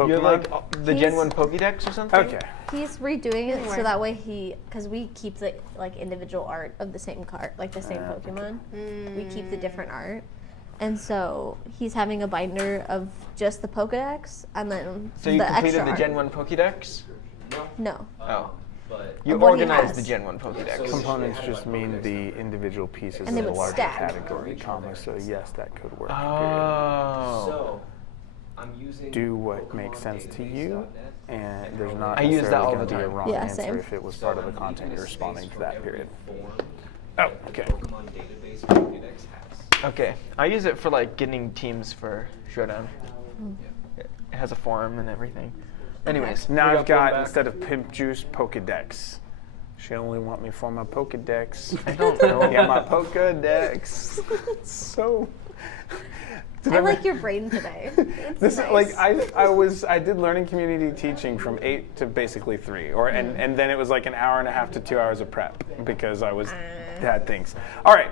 Pokemon? You're like the Gen 1 Pokédex or something? Okay. He's redoing it so that way because we keep the like individual art of the same card, like the same Pokemon. We keep the different art. And so he's having a binder of just the Pokédex and then So you the completed extra the Gen art. 1 Pokédex? No. Oh. You Of what he organized the has. Gen 1 Pokédex. Components just mean the individual pieces And they of the would larger stack. category, comma, so yes, that could work. period. Oh. So, I'm using Do what makes sense to you, and there's not I use that all necessarily the going to be a time. wrong Yeah, answer same. if it was part of the content you're responding to that period. Oh, okay. Pokemon database Pokédex has. Okay. I use it for like getting teams for Showdown. It has a forum and everything. Anyways. Now we I've got, back. instead of Pimp Juice, Pokedex. She only want me for my Pokedex. I don't know. Yeah, my Pokedex. So. Did I ever- like your brain today. It's This nice. like I did learning community teaching from 8 to basically 3, and then it was like an hour and a half to 2 hours of prep because I had things. All right,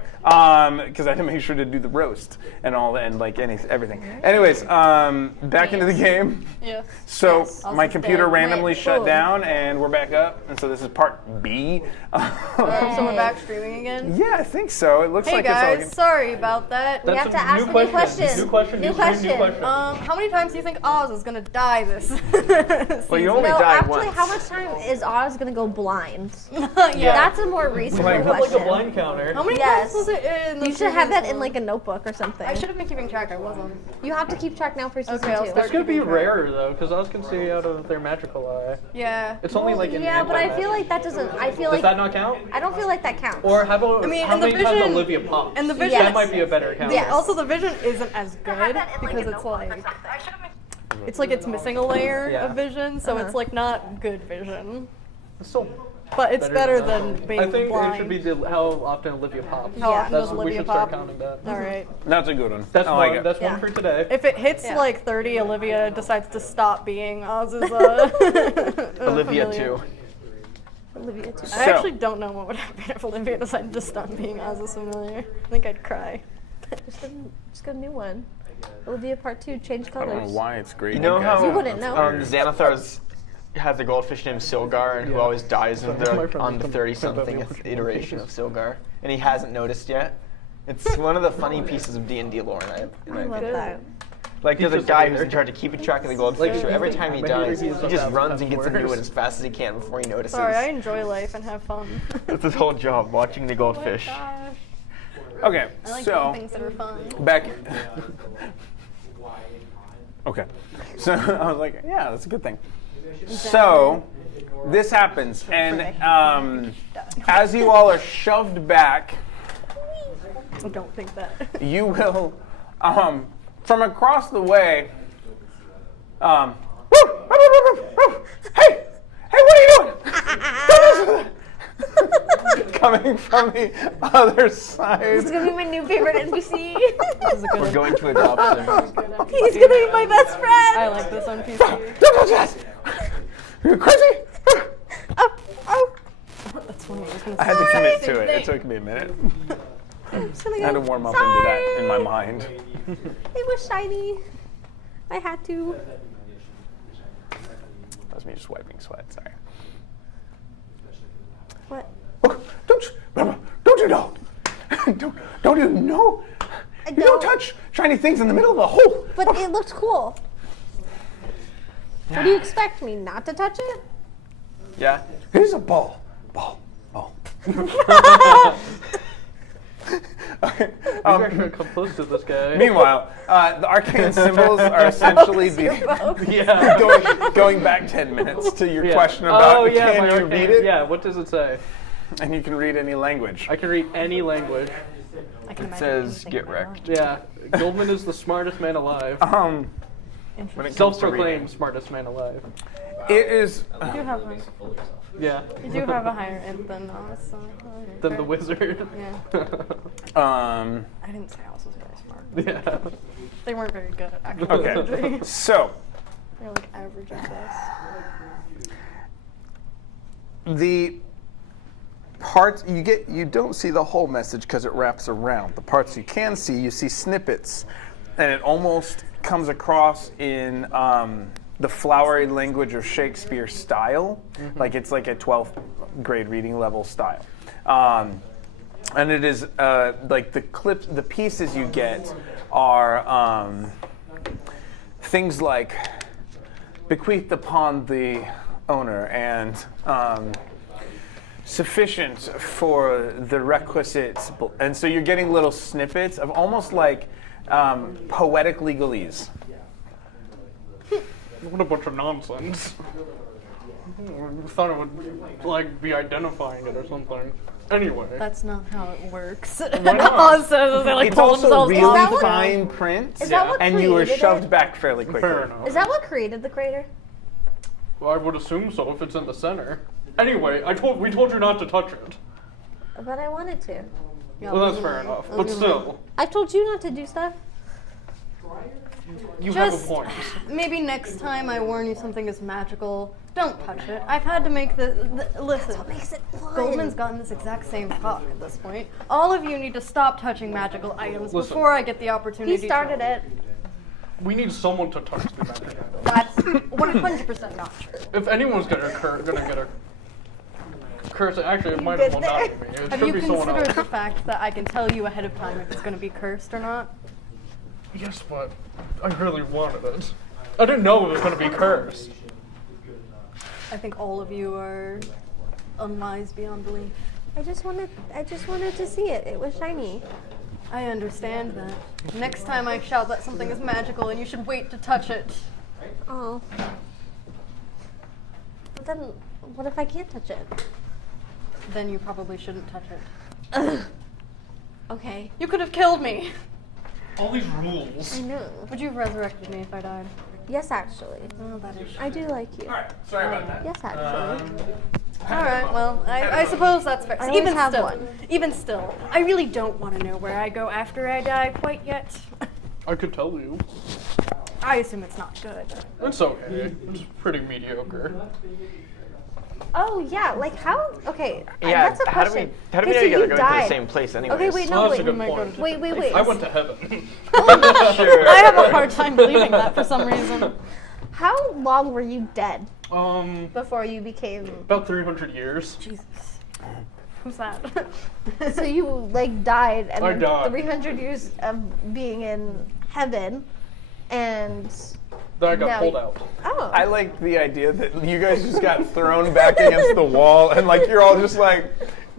because I had to make sure to do the roast and all that and like everything. Anyways, back into the game. Yeah. So Yes. my computer Wait, randomly shut boom. down and we're back up, and so this is part B. So we're back streaming again. Yeah, I think so. It looks Hey like guys, it's sorry about that. we have to ask a new question. New question. New New stream, new question. question. How many times do you think Oz is gonna die this? Well, you only No, died actually, once. how much time is Oz gonna go blind? yeah. That's a more reasonable Like- Like a question. blind counter. How many Yes. times was it in? The You should have that previous in like a notebook or something. I should have been keeping track. I wasn't. You have to keep track now for season Okay, I'll 2. start It's gonna be keeping track. rarer though, because Oz can see out of their magical eye. Yeah. It's only like in Yeah, but I anti-magic. feel like that doesn't. I feel Does like that not count? I don't feel like that counts. Or how about I mean, how and the many times vision- Olivia pops? and the vision- Yes. That might be a better count. Yes. Also, the vision isn't as good because it's like it's like it's missing a layer Yeah. of vision, so it's like not good vision. It's still But it's better than that. being I think blind. it should be how often Olivia pops. How often That's does we Olivia should pop? start counting that. All right. That's a good one. That's I one. like it. That's Yeah. one for today. If it hits Yeah. like 30, Olivia decides to stop being Oz's Olivia familiar. too. Olivia too. I So- actually don't know what would happen if Olivia decided to stop being Oz's familiar. I think I'd cry. Just get a new one. Olivia Part 2, change I colors. don't know why it's great. You know how You wouldn't know. Xanathar's has a goldfish named Silgar, and who Yeah. always dies in My friend on the was 30-something iteration of Silgar, and he hasn't noticed yet. It's one of the funny pieces of D&D lore, in my I love opinion. that. Like, there's a Teaches guy later. who's in charge of keeping track of the goldfish, Like, so every time he maybe dies, he's he just about runs to and gets have into it worse. as fast as he can before he notices. Sorry, I enjoy life and have fun. That's his whole job, watching the goldfish. Gosh. Okay, I like so doing things that are fun. back. Okay, so I was like, yeah, that's a good thing. So this happens, and as you all are shoved back, I don't think that. you will, from across the way, hey, what are you doing? Don't listen to that. Coming from the other side. He's gonna be my new favorite NPC. We're going to adopt him. He's gonna be my best friend. I like this NPC. Don't touch that! Are you crazy? That's funny. I was gonna I had to say commit the to same it. It thing. took me a minute. I'm just gonna I had to go, warm up into that in my "Sorry." mind. It was shiny. I had to. That was me just wiping sweat. Sorry. What? Oh, don't you know? don't you know? I You don't touch shiny things in the middle of a hole. But it looked cool. What do you expect me not to touch it? Yeah? It is a ball. Ball. Okay. Maybe I should come close to this guy. Meanwhile, the arcane symbols are essentially Yeah. going back 10 minutes to your Yeah. question about oh, yeah, can my you arcane- read it? Yeah, what does it say? And you can read any language. I can read any language. I can It imagine says, anything get going wrecked. Yeah, Goldman is the smartest man alive. When it comes to Self-proclaimed reading. smartest man alive. It is. on. You do have a, Yeah. you do have a higher int than us. So, Than the wizard. Yeah. Um. I didn't say Alice was very smart. Yeah. They weren't very good at actual Okay. wizardry. So They're like average at best. the parts you don't see the whole message because it wraps around. The parts you can see, you see snippets, and it almost comes across in the flowery language of Shakespeare style. Like it's like a 12th grade reading level style. And it is like the pieces you get are things like bequeathed upon the owner and sufficient for the requisite. And so you're getting little snippets of almost like poetic legalese. What a bunch of nonsense. I thought it would like be identifying it or something. Anyway. That's not how it works. Why not? They like It's pull also themselves really off. what- fine print, Is that what and you were created shoved it? back fairly quickly. Fair enough. Is that what created the crater? Well, I would assume so if it's in the center. Anyway, we told you not to touch it. But I wanted to. Well, that's fair enough. But still, I told you not to do stuff. you have Just a point. maybe next time I warn you something is magical, don't touch it. I've had to make listen. What makes it fun? Goldman's gotten this exact same talk at this point. All of you need to stop touching magical items Listen. before I get the opportunity. He started it. We need someone to touch the magic item. That's 100% not true. If anyone's gonna get a curse, actually, it might did as well not that. be me. It Have should you be someone considered else. the fact that I can tell you ahead of time if it's going to be cursed or not? Yes, but I really wanted it. I didn't know it was gonna be cursed. I think all of you are unwise beyond belief. I just wanted to see it. It was shiny. I understand that. Next time I shout that something is magical and you should wait to touch it. Oh. But then, what if I can't touch it? Then you probably shouldn't touch it. Okay. You could have killed me. All these rules. I know. Would you have resurrected me if I died? Yes, actually. Oh, that is. I do like you. Alright, sorry about that. Yes, actually. All right. Well, I suppose that's fair. I always Even have still, one. even still, I really don't want to know where I go after I die quite yet. I could tell you. I assume it's not good. It's okay. It's pretty mediocre. Oh yeah, like how? Okay, Yeah, that's a how do question. we know Okay, so you're you going to the died. same place anyways? Okay, wait, Oh, no, that's a wait, good point. wait. I went to heaven. I have a hard time believing that for some reason. How long were you dead before you became? About 300 years. Jesus. Who's that? So you like died, and I then died. 300 years of being in heaven, and Then I got Now pulled you- out. oh, I like the idea that you guys just got thrown back against the wall, and like you're all just like.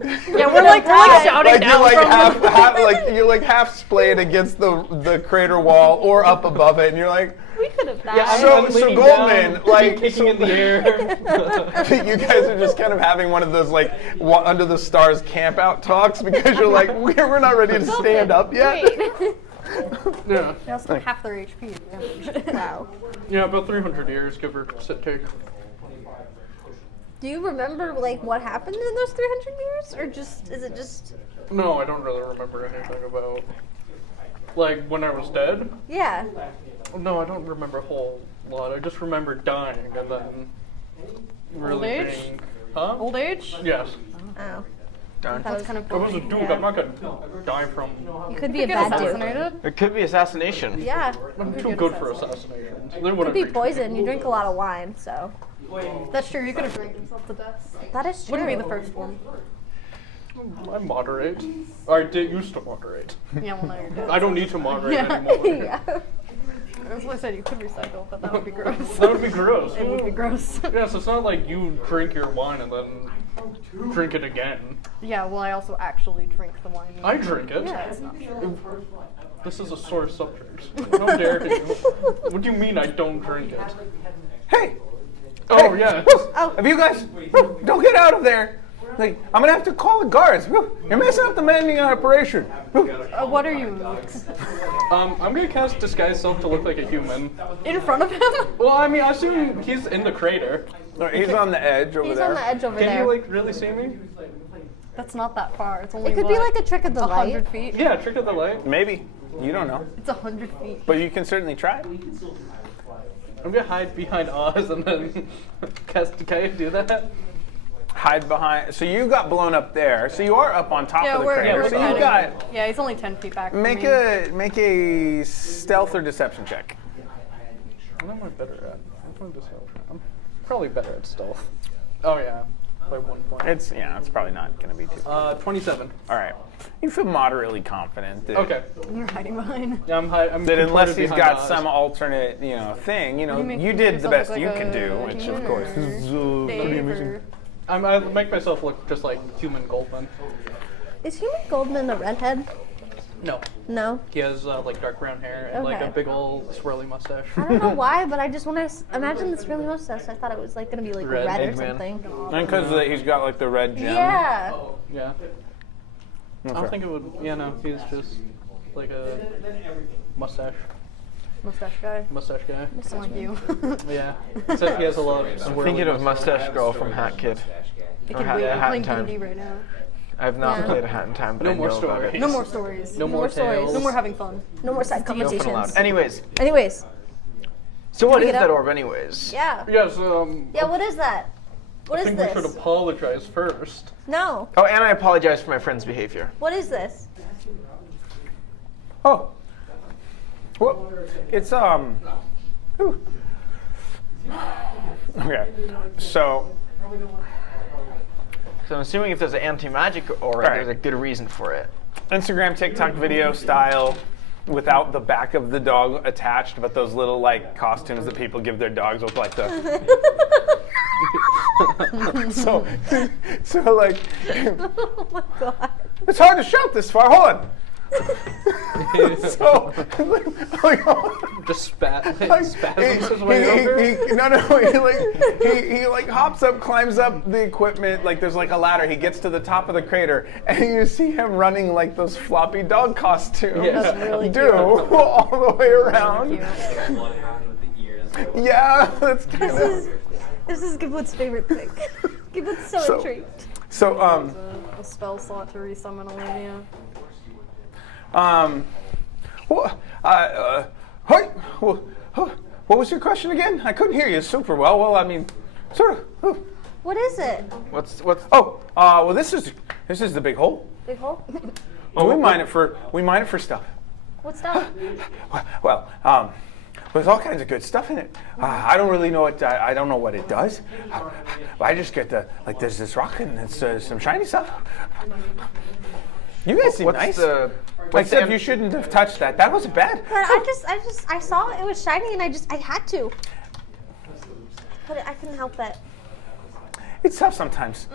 Yeah, we're like shouting Like you're down like from half like you're like half splayed against the crater wall or up above it, and you're like, we could have died. Yeah, So- I'm so leaning Goldman, down, like, kicking so- in the air. you guys are just kind of having one of those like under the stars camp out talks because you're like we're not ready to stand up yet. Wait. Yeah, They also have half their HP. damage. Wow. yeah, about 300 years, give or take. Do you remember like what happened in those 300 years, or just is it just? No, I don't really remember anything about. Like when I was dead. Yeah. No, I don't remember a whole lot. I just remember dying and then really age? being. Huh? Old age? Yes. Oh. Darn. That was Kind of I was a dude. Yeah. I'm not gonna die from. You could be a Get bad dude. assassinated? It could be assassination. Yeah. I'm too good for assassinations. They Could wouldn't be reach me. poison. You drink a lot of wine, so That's true. You could have drank himself to death. that is true. Wouldn't be the first one. I moderate. I did used to moderate. Yeah, well, now you're dead. I don't need to moderate Yeah. anymore. Yeah. That's what I said. You could recycle, but that would be gross. That would be gross. It would be gross. Yes, it's not like you drink your wine and then drink it again. Yeah, well, I also actually drink the wine. I drink it. Yeah, it's not true. This is a sore subject. How dare you? What do you mean I don't drink it? Hey, Oh, yeah. if you guys don't get out of there, like I'm gonna have to call the guards. You're messing up the mending operation. What are you? I'm gonna cast Disguise Self to look like a human. In front of him? Well, I mean, I assume he's in the crater. He's on the edge over He's there. on the edge over Can there. you, like, really see me? That's not that far. It's only It could be what, like a trick of the light. 100 feet. Yeah, Trick of the Light. Maybe you don't know, It's 100 feet. but you can certainly try. I'm gonna hide behind Oz and then cast. Can I do that? Hide behind. So you got blown up there. So you are up on top Yeah, of the we're, crater. we're So kind you of- got Yeah, he's only 10 feet back from make me. a stealth or deception check. What am I better at? I'm probably better at stealth. Oh yeah, by 1 point. It's probably not going to be too. 27. All right. You feel moderately confident that, Okay. You're hiding behind. Yeah, I'm that unless contorted he's behind got Oz. some alternate, thing, make you did the yourself best look you like can a do, which of course is pretty Dave amazing. or I make myself look just like human Goldman. Is Human Goldman a redhead? No, No. he has like dark brown hair and like Okay. a big old swirly mustache. I don't know why, but I just when I imagine this really mustache, I thought it was like gonna be like Red. red or Eggman. something. And because he's got like the red gem. Yeah. Yeah. I Okay. don't think it would. Yeah, no, he's just like a mustache mustache guy. guy. Just like you. Yeah, except he has a lot of I'm swirly thinking of mustache. Mustache Girl from Hat Kid. It Or can Hat, be Hat in playing Time. D&D right now. I've not Yeah. played a Hat in Time, but No I more know about stories. it. No more stories. No more stories. tales. No more having fun. No more side No fun allowed. competitions. Anyways, Anyways. so what we is get that up? orb anyways? Yeah. Yes. Yeah. What is that? What I is think we should this? apologize first. No. Oh, and I apologize for my friend's behavior. What is this? Oh. Well, it's whew. Okay. So So I'm assuming if there's an anti-magic aura, Right. there's a good reason for it. Instagram, TikTok video style, without the back of the dog attached, but those little like costumes that people give their dogs with like the. so like. Oh my god. It's hard to shout this far. Hold on. So, like, Just spat. like, Spasms his way over. he like hops up, climbs up the equipment, like there's like a ladder. He gets to the top of the crater, and you see him running like those floppy dog costumes Yeah. That's really do cute. all the way around. Cute. Blood hound with the ears. Yeah, that's kind of. This is Giblet's favorite thing. Giblet's so, So- intrigued. So A spell slot to resummon Olivia. What was your question again? I couldn't hear you super well. Well, I mean, sort of. What is it? What's Well, this is the big hole. Big hole? We mine it for stuff. What stuff? Well, there's all kinds of good stuff in it. I don't really know what I don't know what it does. I just get there's this rock and it's some shiny stuff. You guys seem what's nice. the Except an- you shouldn't have touched that. That wasn't bad. But I saw it was shiny and I had to. But I couldn't help it. It's tough sometimes.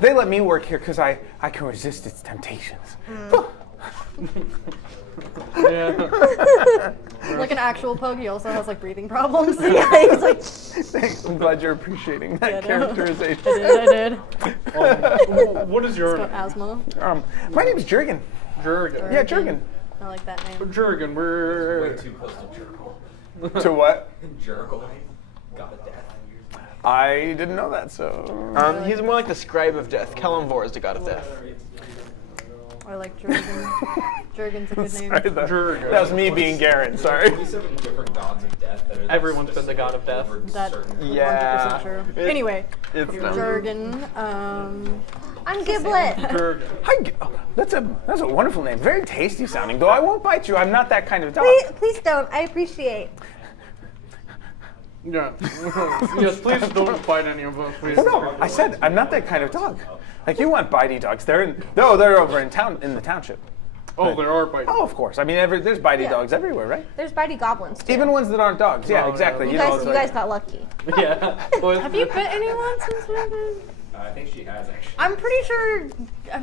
They let me work here because I can resist its temptations. Yeah. Like an actual pug, he also has like breathing problems. Yeah, he's like, I'm glad you're appreciating that Yeah, no. characterization. I did. What is your Got asthma. My name is Jurgen. Jurgen? Yeah, Jurgen. I like that name. Jurgen, Way we're too close to Jurgle. To what? Jurgle. God of death. I didn't know that, so. he's more like the scribe of death. Kalimvor is the god of death. I like Jurgen. Jurgen's a good name. Sorry, that Jurgen. was me being Garen, sorry. 27 different gods of death that are Everyone's been the god of death. That Yeah. 100% true. It- Anyway, It's them. Jurgen. I'm Giblet. Jurgen. Hi, that's a wonderful name. Very tasty sounding, though I won't bite you. I'm not that kind of dog. Please don't. I appreciate. Yeah. Yes, please don't bite any of us. Please. Oh, no, I said I'm not that kind of dog. Like you want bitey dogs. They're over in town in the township. Oh, there are bites. Oh, of course. I mean, there's bitey Yeah. dogs everywhere, right? There's bitey goblins too. Even ones that aren't dogs. Yeah, Oh, exactly. yeah. you know, guys, it's you like- guys got lucky. Yeah. Well, Have you bit anyone since we've been? I think she has actually. I'm pretty sure.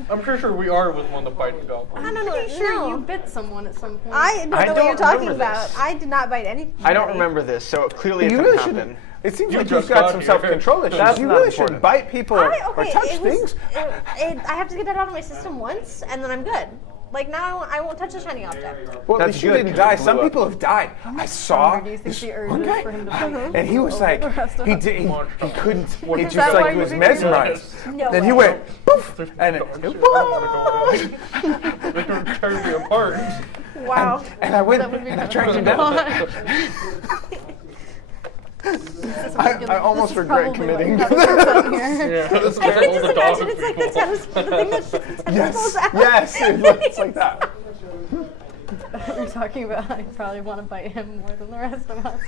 I'm pretty sure we are with one of the biting goblins. I don't know. Pretty sure No. you bit someone at some point. I don't I know what don't you're talking remember about. this. I did not bite any. I don't remember this, so clearly it You didn't really happen. shouldn't. It seems You like you've just got got some here. self-control issues. That's You not really important. shouldn't bite people or touch things. I have to get that out of my system once, and then I'm good. Like now, I won't touch a shiny object. Well, That's at least you good, didn't 'cause die. it blew Some up. people have died. I saw Do you think this the urge one is guy, for him to fucking and he was over like, the rest of he us? did, he couldn't. He just that like why he you was think mesmerized. No Then he way. went poof, and it, They were tearing me apart. Wow. and I went That would be and I kind tracked of him down. I almost regret committing to that. Yeah. This I can just all the dog imagine it's like the people. tennis, the thing that shoots the tennis Yes, balls out. yes, it looks like that. We're talking about how you probably want to bite him more than the rest of us.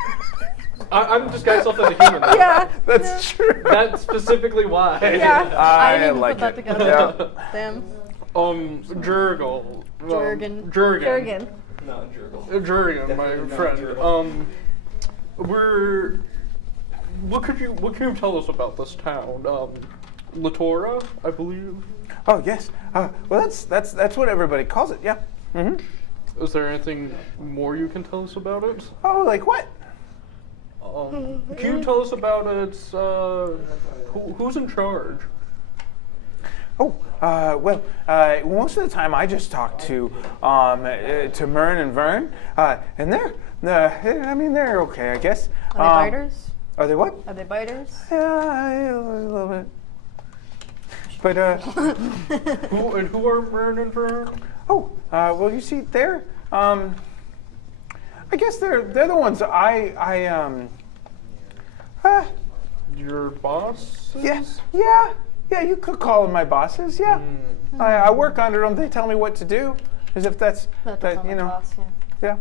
I'm disguised myself as a human. Though. Yeah. That's true. That's specifically why. Yeah. I didn't even like put that it. together. Yeah. Damn. Jurgle. Jurgen. Jurgen. No, Jurgle. Jurgen, my Definitely not friend. Jurgle. What can you tell us about this town? Latora, I believe. Oh yes. Well, that's what everybody calls it. Yeah. Hmm. Is there anything more you can tell us about it? Oh, like what? Can you tell us about its who's in charge? Oh, well, most of the time I just talk to Mern and Vern, and they're okay, I guess. Are they biters? Are they what? Are they biters? Yeah, a little bit. But Who are Mern and Vern? well, you see, I guess they're the ones Your boss? Yeah, you could call them my bosses. Yeah, I work under them. They tell me what to do, as if that's That does sound like boss, yeah.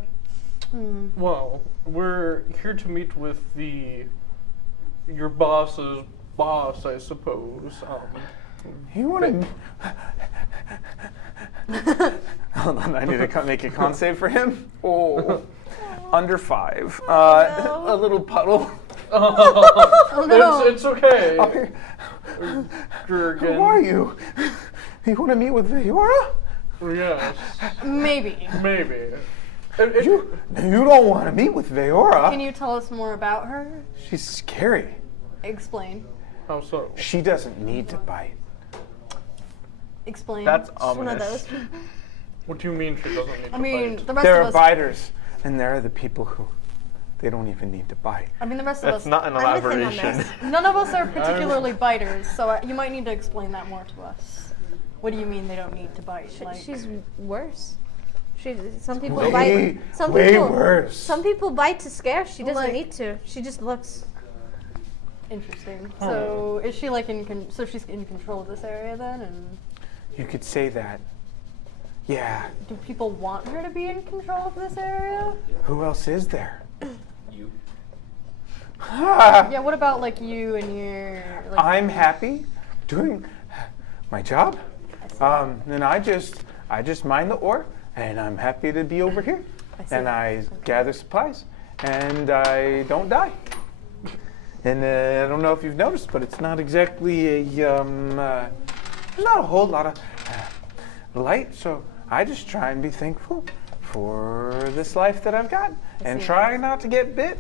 yeah. Well, we're here to meet with your boss's boss, I suppose. You want to? Hold on, I need to make a con save for him. Oh, under 5. A little puddle. Oh no. It's okay. Who are you? You want to meet with Veora? Yes, Maybe. maybe. You don't want to meet with Veora. Can you tell us more about her? She's scary. Explain. How so? She doesn't need to bite. Explain. That's One of ominous. those. What do you mean she doesn't need I to mean, fight? the rest There of are us. biters, and there are the people who they don't even need to bite. I mean, the rest of That's us. not an I'm with him on elaboration. this. None of us are particularly biters, so you might need to explain that more to us. What do you mean they don't need to bite? Like, She's worse. Some people Way, bite. Some way people, worse. Some people bite to scare. She doesn't Like- need to. She just looks. interesting. So is she like so she's in control of this area then? And You could say that. Yeah. do people want her to be in control of this area? Who else is there? You. Yeah. What about like you and your? Like, I'm happy doing my job. And I just mine the ore, and I'm happy to be over here. And I gather supplies, and I don't die. And I don't know if you've noticed, but it's not exactly there's not a whole lot of light. So I just try and be thankful for this life that I've got, and try not to get bit.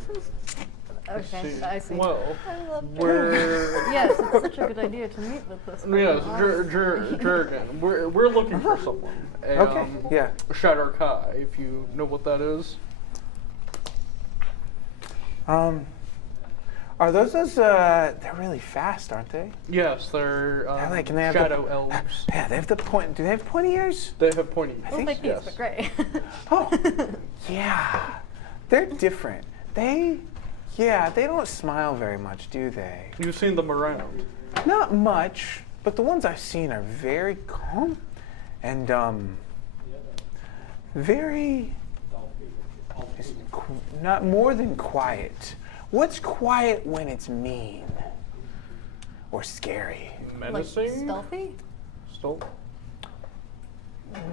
okay, I see. Well, I love we're Yes, it's such a good idea to meet with this. yes, person. Jurgen. We're looking for someone. Okay. Yeah. Shadow Kai, if you know what that is. Are those? They're really fast, aren't they? Yes, they're like, and they have shadow the, elves. Yeah, they have the point. Do they have pointy ears? They have pointy. I don't think these, yes. but great. Oh, yeah. They're different. They don't smile very much, do they? You've seen them around. Not much, but the ones I've seen are very calm and very not more than quiet. What's quiet when it's mean or scary? Like Menacing. stealthy?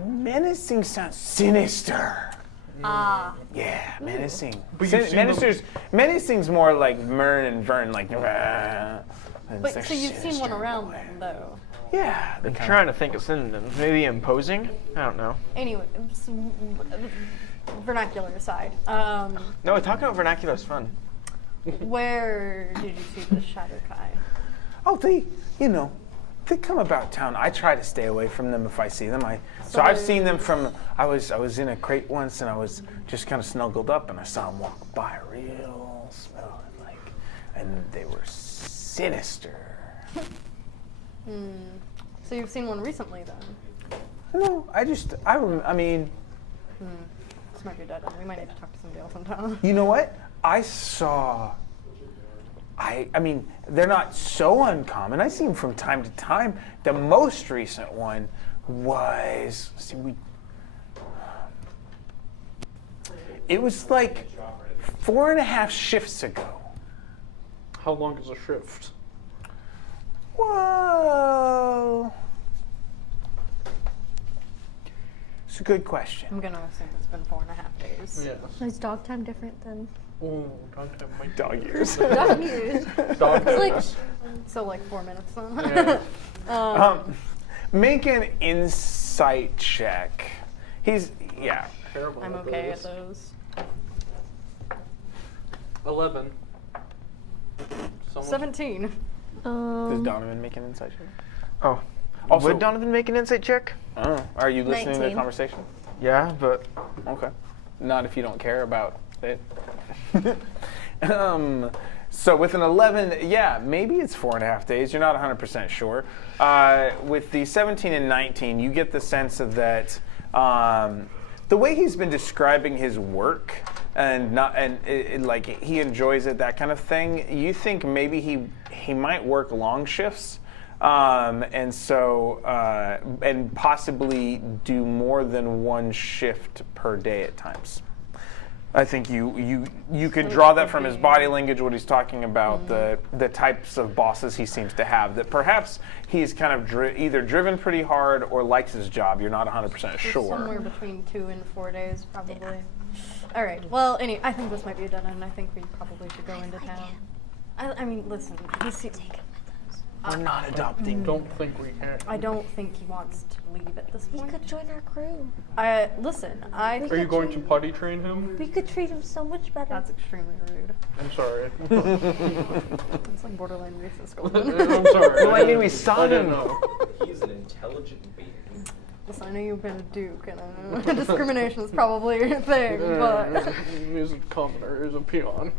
Menacing sounds sinister. Ah. Yeah, menacing. But you've seen Menacing's more like Mern and Vern, like. And But they're so you've seen one sinister. around them though. Yeah. I'm trying to think of synonyms. Maybe imposing? I don't know. Anyway, vernacular aside, No, talking about vernacular is fun. where did you see the Shadow Kai? Oh, they come about town. I try to stay away from them if I see them. So So I've they're- seen them from. I was in a crate once, and I was just kind of snuggled up, and I saw them walk by, real smooth, and they were sinister. So you've seen one recently then? No, I mean, This might be dead end. We might need to talk to somebody else sometime. you know what? I mean, they're not so uncommon. I see them from time to time. The most recent one was, it was like 4.5 shifts ago. How long is a shift? Whoa. It's a good question. I'm gonna assume it's been 4.5 days. Yes. Is dog time different than Oh, don't have my Dog years. dog years? dog. like- years. So like 4 minutes then. Yeah. Make an insight check. Yeah. Terrible I'm at okay this. at those. 11. Someone- 17. Does Donovan make an insight check? Oh. Also- Would Donovan make an insight check? Oh, are you listening to the 19. conversation? Yeah, but Okay. Not if you don't care about it. So with an 11, yeah, maybe it's 4.5 days. You're not 100% sure. With the 17 and 19, you get the sense of that the way he's been describing his work and like he enjoys it, that kind of thing. You think maybe he might work long shifts. And possibly do more than one shift per day at times. I think you could draw that from his body language, what he's talking about, the types of bosses he seems to have. That perhaps he's kind of either driven pretty hard or likes his job. You're not 100% sure. Somewhere between 2 and 4 days, probably. All right. Well, I think this might be a dead end. I think we probably should go into town. I mean, listen. we're not adopting. Don't think we can. I don't think he wants to leave at this He point. could join our crew. Listen. Are you going to potty train him? We could treat him so much better. That's extremely rude. I'm sorry. It's like borderline racist. I'm sorry. No, I mean, we saw I didn't him. know. He's an intelligent being. Listen, I know you've been a duke, and discrimination is probably your thing, but He's a commoner. He's a peon.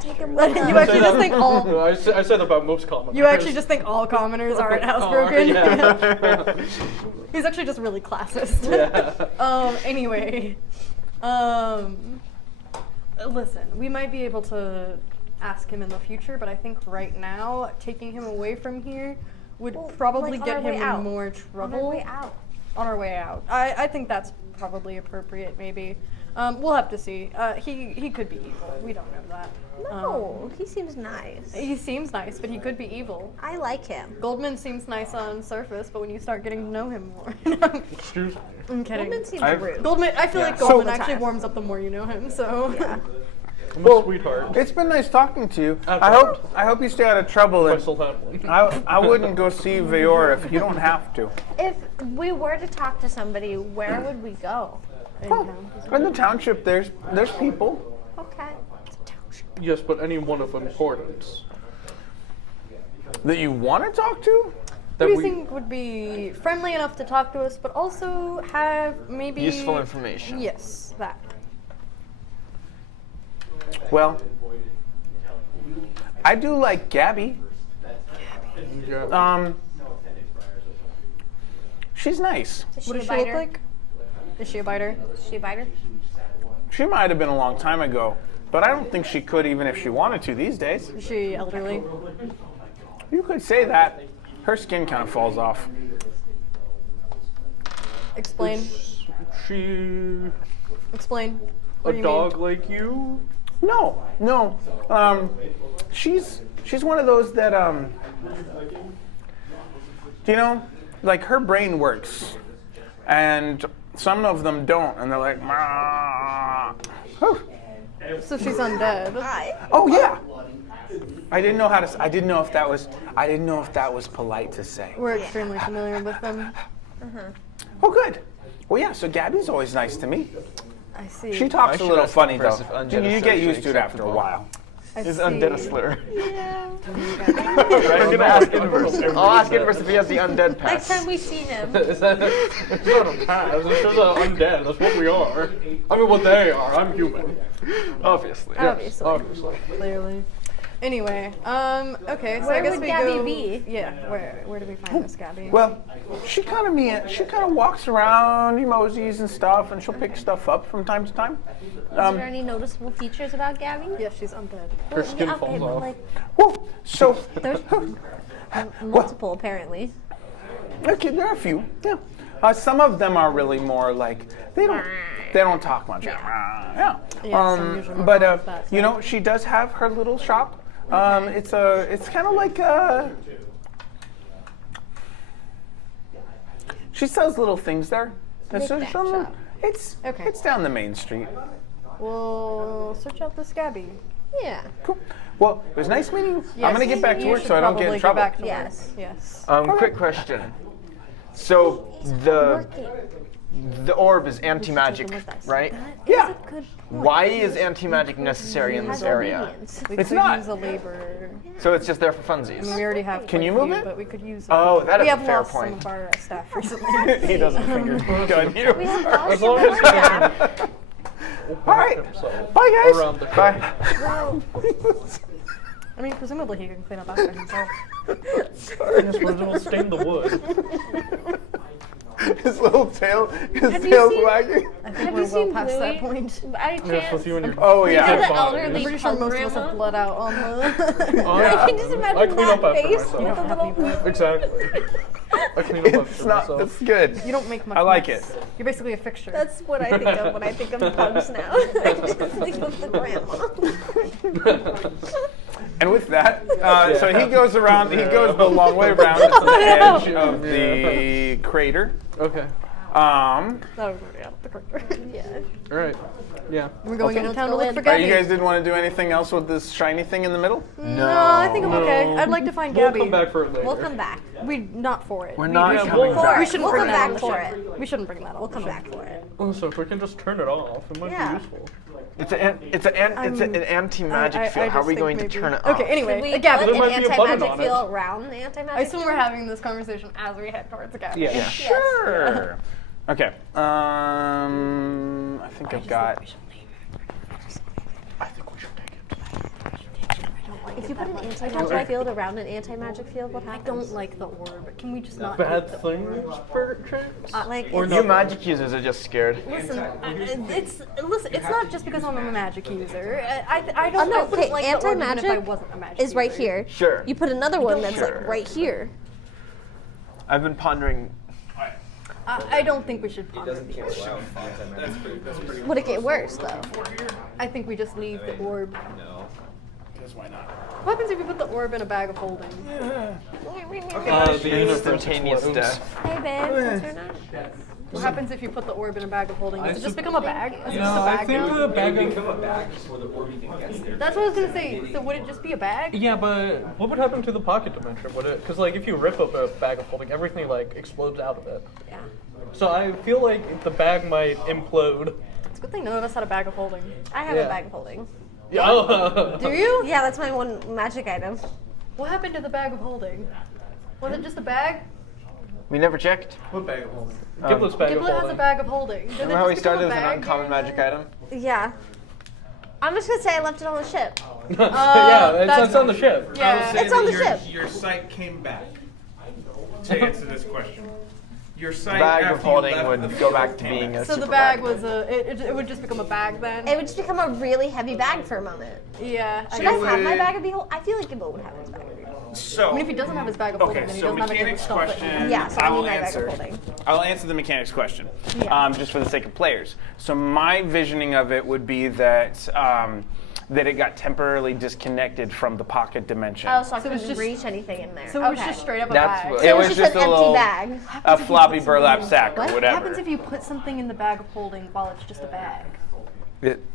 Take him you with us. actually just think all. I said that about most commoners. You actually just think all commoners aren't housebroken. Yeah. He's actually just really classist. Yeah. Anyway, listen, we might be able to ask him in the future, but I think right now taking him away from here would Well, probably like, on get our way him out. in more On trouble. our way out. On our way out. I think that's probably appropriate, maybe. We'll have to see. He could be evil. We don't know that. No, he seems nice. He seems nice, but he could be evil. I like him. Goldman seems nice on surface, but when you start getting to know him more, Excuse me. I'm kidding. Goldman seems I've- rude. Goldman, I feel like So- Goldman All the actually time. warms up the more you know him. So Yeah. I'm a sweetheart. It's been nice talking to you. Absolutely. I hope you stay out of trouble. I And still have one. I wouldn't go see Veor if you don't have to. If we were to talk to somebody, where would we go? In the township, there's people. Okay. Yes, but any one of importance. That you want to talk to? Who That do you we- think would be friendly enough to talk to us, but also have maybe Useful information. Yes, that. Well, I do like Gabby. Yeah. She's nice. Is What she does a she look biter? like? Is she a biter? Is she a biter? She might have been a long time ago, but I don't think she could even if she wanted to these days. Is she elderly? You could say that. Her skin kind of falls off. Explain. She Explain. What a do you dog mean? like you? No. She's one of those that you know, like her brain works, and some of them don't, and they're like, "Mah." Whew. So she's undead. Oh yeah. I didn't know if that was polite to say. We're extremely familiar with them. Oh good. Well yeah. So Gabby's always nice to me. I see. She talks a should little ask funny first though. if undead You is get socially used to it after a acceptable. while. I Is see. undead a slur? Yeah. I'm gonna ask Inverse. I'll ask Inverse if he has the undead pass. Next time we see him. Is that, it's not a pass. It's just undead. That's what we are. I mean, what they are. I'm human. Obviously. Obviously. Obviously. Clearly. Anyway, okay, so I Where guess would we Gabby go. be? Yeah, where do we find this Gabby? Well, she kind of walks around, emoji's and stuff, and she'll pick stuff up from time to time. Is there any noticeable features about Gabby? yeah, she's undead. Her skin okay, falls but off. like Whoa, so there's multiple apparently. okay, there are a few. Yeah, some of them are really more like they don't talk much. Yeah. Yeah, some usually more But of that you know, she does have her little shop It's kind of like she sells little things there. It's Knick-knack shop. Okay. It's down the main street. We'll search out the Scabby. Yeah. Cool. Well, it was nice meeting you. Yes, I'm gonna get back to you work should so I don't get in probably trouble. back to work. Yes. Yes. Quick question. So the orb is anti-magic, right? Yeah. Why is anti-magic necessary in this area? We It's could not. use a laborer. So it's just there for I mean, we funsies. already have. Can quite you a move few, it? But we could use. Oh, that we is a have fair lost point. some of our staff recently. He doesn't finger gun you. We have As lost long as some staff. All right. himself Bye, guys. around the Bye. I mean, presumably he can clean up after himself. Yes, we're gonna stain the wood. His little tail, his Have you tail's seen- wagging. I think Have we're you well seen past that Bluey? point. By Yes, chance. with you and your Oh You know yeah. the body. elderly I'm pretty sure most of us grandma? have blood out on the. Oh, I yeah. can just I imagine clean up that after face myself. with a don't have any little. blood. Exactly. I clean up It's after not. myself. It's good. You don't make much. I like mess. it. You're basically a fixture. That's what I think of when I think of bugs now. I just think of the grandma. And with that, so he goes around. He goes the long way around to the edge of the crater. Okay. That was already out of the correct. Yeah. All right. Yeah. We're going into let's town to go look in. for You Gabby. guys didn't want to do anything else with this shiny thing in the middle? No, I think I'm okay. No. I'd like to find We'll Gabby. come back for it later. We'll come back. We not for it. We're We- not we coming shouldn't- back. We shouldn't We'll bring come that back on the for ship. it. We shouldn't bring that on. We'll the come ship. back for it. Also, if we can just turn it off, it might Yeah. be useful. It's an anti-magic field. How are just we think going maybe- to turn it Okay, off? anyway, Should we Gabby. put There an might be a button anti-magic on it. field around the anti-magic I assume we're field? having this conversation as we head towards Gabby. Yeah. Yeah. Sure. Okay. I think I've got. I think we should take it. If you put an anti-magic field around an anti-magic field, what I happens? don't like the orb. Can we just not Bad take the things, perchance? Like, Or it's- You magic users are just scared. Listen, it's not just because I'm a magic user. I don't. Oh, no, I wouldn't okay, like the orb even if I anti-magic wasn't a magic is right user. here. Sure. You put another one that's Sure. like right here. I've been pondering. I don't think we should It ponder doesn't the kill orb. it well. That's pretty. Would it get worse though? I think we just leave the orb. No. Because why not? What happens if you put the orb in a bag of holding? The Instantaneous universe death. Hey babe, what's your name? What happens if you put the orb in a bag of holding? Does it just become a bag? Is it just a No, I bag think now? the bag It would of... become a bag before the orb even gets there. That's what I was gonna say. So would it just be a bag? Yeah, but what would happen to the pocket dimension? Would it? Because like, if you rip up a bag of holding, everything like explodes out of it. Yeah. So I feel like the bag might implode. It's a good thing none of us had a bag of holding. I have Yeah. a bag of holding. Yeah. Do you? Yeah, that's my one magic item. What happened to the bag of holding? Was it just a bag? We never checked. What bag of holding? Giblet's bag of Giblet has a holding. bag of holding. Did Remember it how we just become started a with an bag uncommon during magic the- item? Yeah. I'm just gonna say I left it on the ship. Yeah, that's- it's on the ship. Yeah. It's on the ship. Your site came back. To answer this question, your site Bag of after you holding left would the go field back to came being a So the super bag was it would just become a bag then? It would just become a really heavy bag for a moment. Yeah. Should I have my would- bag of behold? I feel like Gibble would have his bag of behold. So. I mean, if he doesn't have his bag of holding, Okay, then he so doesn't have anything to mechanics stuff it. question. Yeah, so I I will need my bag answer. of holding. I'll answer the mechanics question, Yeah. just for the sake of players. So my visioning of it would be that that it got temporarily disconnected from the pocket dimension. Oh, so I So it was couldn't just- reach anything in there. So it was Okay. just straight up a That's bag. what- So it was just an empty little bag. a floppy burlap sack What? or What whatever. happens if you put something in the bag of holding while it's just a bag?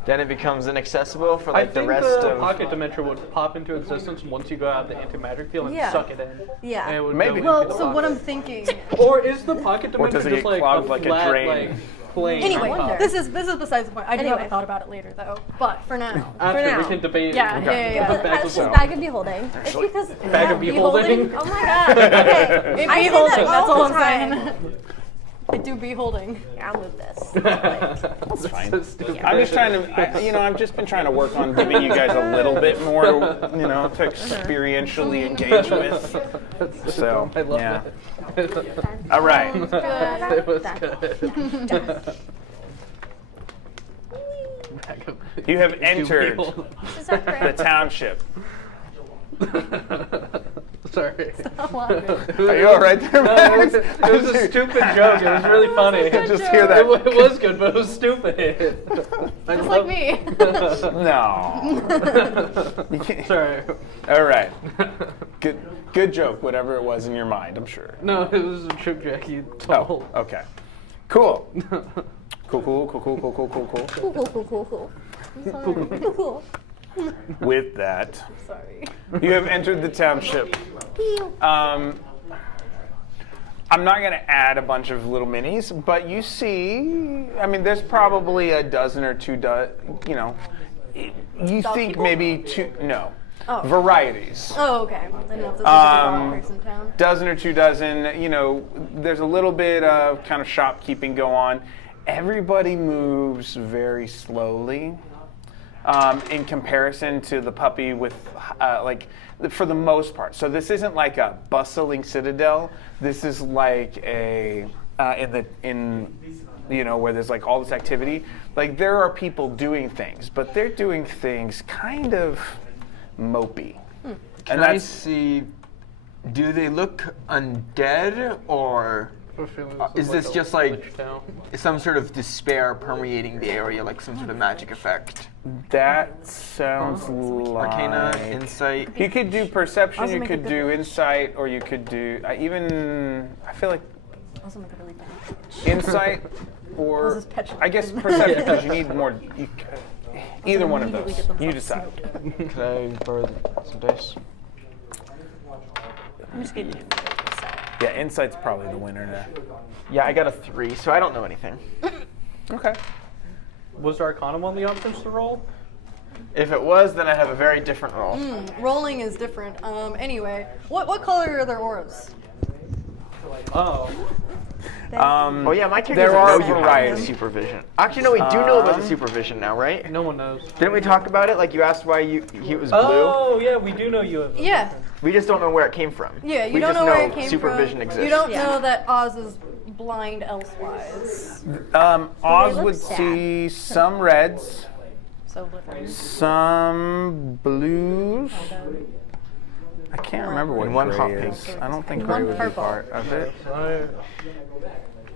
Then it becomes inaccessible for I like the think rest the of. pocket dimension would pop into existence once you go out of the anti-magic field and Yeah. suck it in. Yeah. And it would Maybe. go into Well, the so what I'm pocket. thinking. Or is the pocket Or dimension does it just get like clogged a like a flat, drain? like plane? Anyway, on top? this is besides the point. I do have Anyway. a thought about it later though. But for now. After now. we can debate. Yeah, yeah. But Bag how of does his holding. bag of beholding? It's because Bag of beholding. Oh my god. Okay. It I be say holding. that That's all all the I'm time. saying. I do be holding. Here, I'll move this. That's fine. so stupid. I'm just trying to, I've just been trying to work on giving you guys a little bit more, to experientially engage with. So, I love yeah. it. All right. It was good. You have entered This is our the crib. township. Sorry. Are you all right there, No, Max? it was a stupid joke. It was really funny. I could just hear that. It was good, but it was stupid. Just like me. No. Sorry. All right. Good joke, whatever it was in your mind, I'm sure. No, it was a trick Jackie Oh, told. okay. Cool. Cool. Cool. Cool. With that, Sorry. you have entered the township. I'm not going to add a bunch of little minis, but you see, I mean, there's probably a dozen or two, you think people? maybe two, no, Oh. varieties. Oh, okay. I don't know if this is a dog person town. Dozen or two dozen, there's a little bit of kind of shopkeeping go on. Everybody moves very slowly. In comparison to the puppy with, for the most part. So this isn't like a bustling citadel. This is like where there's like all this activity. Like there are people doing things, but they're doing things kind of mopey. Can I see? Do they look undead, or is this just like some sort of despair permeating the area, like some sort of magic effect? That sounds like Arcana, insight. You could do perception, Also you make a could good do witch. insight, or you could do I feel like Also make a really bad. insight or This is petrified. I guess perception because you need more. Either one of Immediately those. get You themselves decide. Can I borrow some dice? I'm just gonna do Yeah, insight's probably the winner now. Yeah, I got a 3, so I don't know anything. Okay. Was Arcana one of the options to roll? If it was, then I have a very different roll. Rolling is different. Anyway, what color are their auras? Oh. Oh yeah, my character There doesn't are know you have varieties. the supervision. Actually, no, we do know about the supervision now, right? No one knows. Didn't we talk about it? Like you asked why he was blue. Oh, yeah, we do know you have. Yeah. We just don't know where it came from. Yeah, you we don't just know where it came supervision from. exists. You don't Yeah. know that Oz is blind elsewise. Oz look would sad. see some reds, So different. some blues. I can't remember what And one hot gray pink. is. I don't think And gray one would be purple. part of it.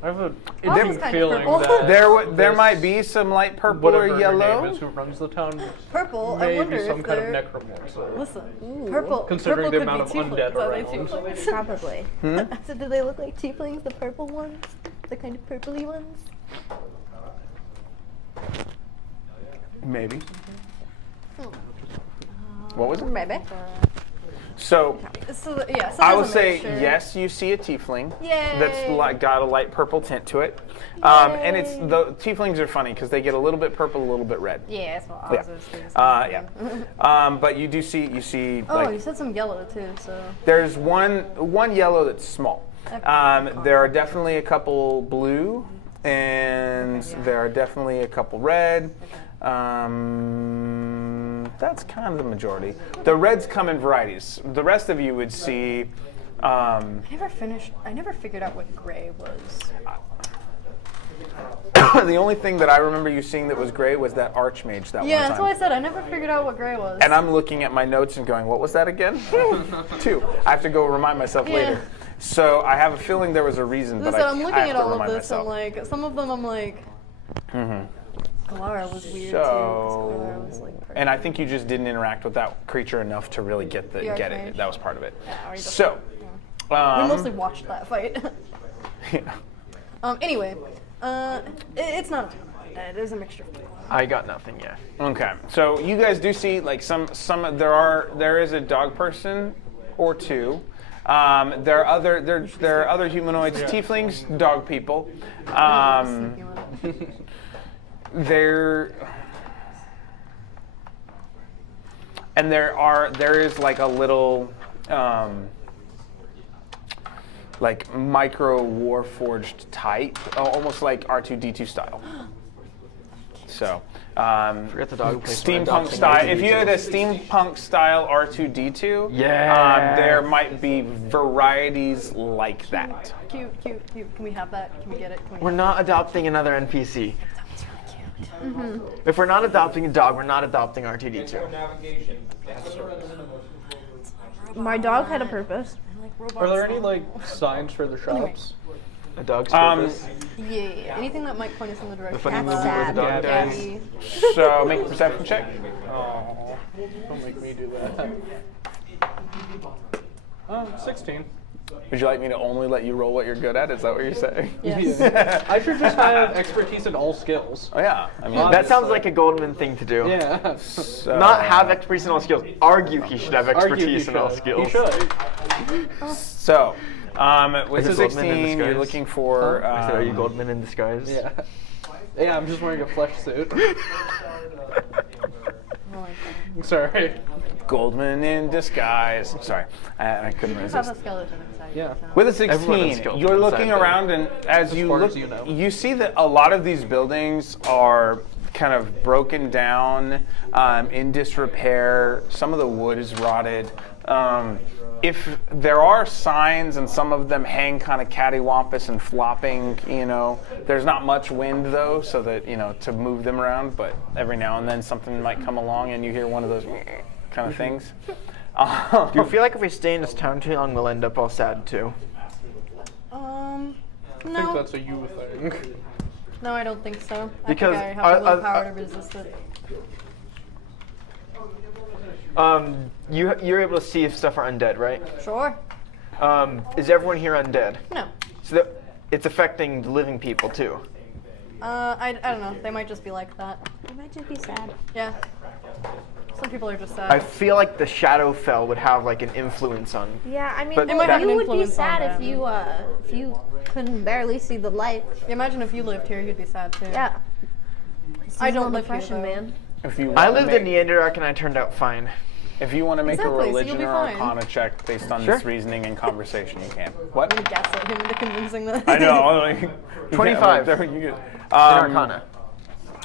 I have a Oz is different kind of feeling purple. that There this- might be some light purple whatever or her yellow. name is who runs the town Purple. I may wonder be some if kind of they're. necromancer. Listen, purple. Considering purple the could amount be of undead tieflings. Are they around. tieflings? Probably. So do they look like tieflings, the purple ones? The kind of purpley ones? Maybe. What was it? Maybe. So So yeah. I would someone's a say mixture. yes. You see a tiefling Yay. that's got a light purple tint to it, and it's the tieflings are funny because they get a little bit purple, a little bit red. Yeah, that's what Yeah. Oz is. Too, Yeah. But you see Oh, like you said some yellow too. So there's one yellow that's small. Okay. There are definitely a couple blue, and there are definitely a couple red. That's kind of the majority. The reds come in varieties. The rest of you would see. I never figured out what gray was. The only thing that I remember you seeing that was gray was that archmage that Yeah, one that's time. why I said I never figured out what gray was. And I'm looking at my notes and going, what was that again? 2. I have to go remind myself Yeah. later. So I have a feeling there was a reason, but Listen, I'm I looking have at to all of remind this myself. and like some of them I'm like. Galara was weird too. 'Cause Galara was like And I think you just didn't interact with that creature enough to really get it. archmage. That was part of it. or you So, we mostly watched that fight. yeah. Anyway, it's not. It is a mixture. I got nothing yet. Okay, so you guys do see like some there is a dog person or two. There are other humanoids, tieflings, dog people. There is like a little like micro warforged type, almost like R2D2 style. So Forget the dog place. steampunk style. If you had a steampunk style R2D2, Yeah. there might be varieties like that. Cute. Can we have that? Can we get it? Can we We're not adopting another NPC. That's really cute. If we're not adopting a dog, we're not adopting R2D2. Navigation. My dog had a purpose. I like robots. Are there any now. like signs for the shops? A dog's Um, purpose. Yeah. Anything that might point us in the direction. funny of movie where the dog dies. Gabby. So make a perception check. Oh, don't make me do that. 16. Would you like me to only let you roll what you're good at? Is that what you're saying? Yeah. I should just have expertise in all skills. Oh yeah. I mean, That sounds like a Goldman thing to do. Yeah. so, Not have expertise in all skills. Argue he should have Argue expertise he in all should. skills. He should. So, with Is the it Goldman in 16, you're disguise? looking for. I said, are you Goldman in disguise? Yeah. Yeah, I'm just wearing a flesh suit. Sorry. Goldman in disguise. Sorry, I couldn't You have resist. a skeleton inside. Yeah. With a Everyone has 16, skeletons you're inside looking them. around, and as you far look, as you know. you see that a lot of these buildings are kind of broken down, in disrepair. Some of the wood is rotted. If there are signs, and some of them hang kind of cattywampus and flopping, there's not much wind though, so that to move them around. But every now and then something might come along, and you hear one of those kind of things. Do you feel like if we stay in this town too long, we'll end up all sad too? I think No. that's a you thing. No, I don't think so. Because I think I have a little power are- to resist it. You're able to see if stuff are undead, right? Sure. Is everyone here undead? No. So that it's affecting the living people too. I don't know. They might just be like that. I might just be sad. Yeah. Some people are just I sad. feel like the Shadowfell would have like an influence on. Yeah, I mean, But It might have you an would be influence on sad them. if you couldn't barely see the light. Imagine if you lived here, you'd be sad too. Yeah. I don't Seasonal live here, depression, though. man. If you I wanna lived in make- Neanderthal and I turned out fine. If you want to make Exactly, so a you'll religion be or fine. arcana check based on Sure. this reasoning and conversation, you can. What? I'm gonna gaslight him into convincing that. I know. Like, 25. Yeah, you get, In Arcana.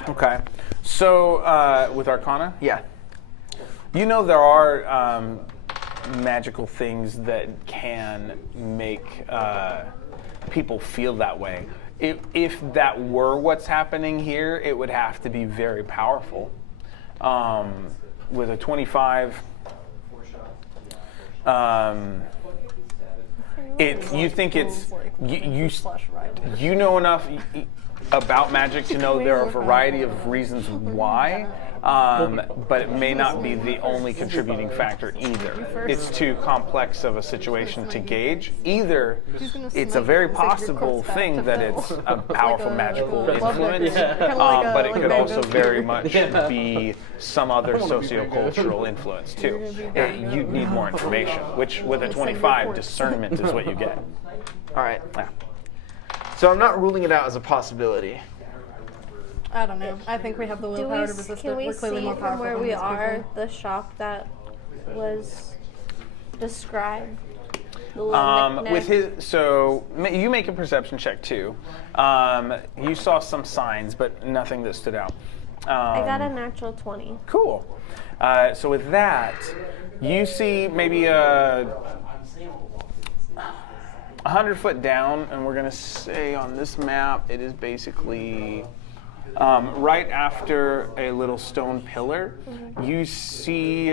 Okay. So with Arcana, Yeah. there are magical things that can make people feel that way. If that were what's happening here, it would have to be very powerful. With a 25, you think it's you know enough about magic to know there are a variety of reasons why, but it may not be the only contributing factor either. It's too complex of a situation to gauge. Either it's a very possible thing that it's a powerful magical influence, but it could also very much be some other sociocultural influence too. You'd need more information, which with a 25, discernment is what you get. All right. Yeah. So I'm not ruling it out as a possibility. I don't know. I think we have the Do willpower we, to resist it. can we We're clearly see more from powerful where than we these are people. the shop that was described? The little knick-knack? With you make a perception check too. You saw some signs, but nothing that stood out. I got a natural 20. Cool. So with that, you see maybe 100 foot down, and we're gonna say on this map, it is basically right after a little stone pillar. You see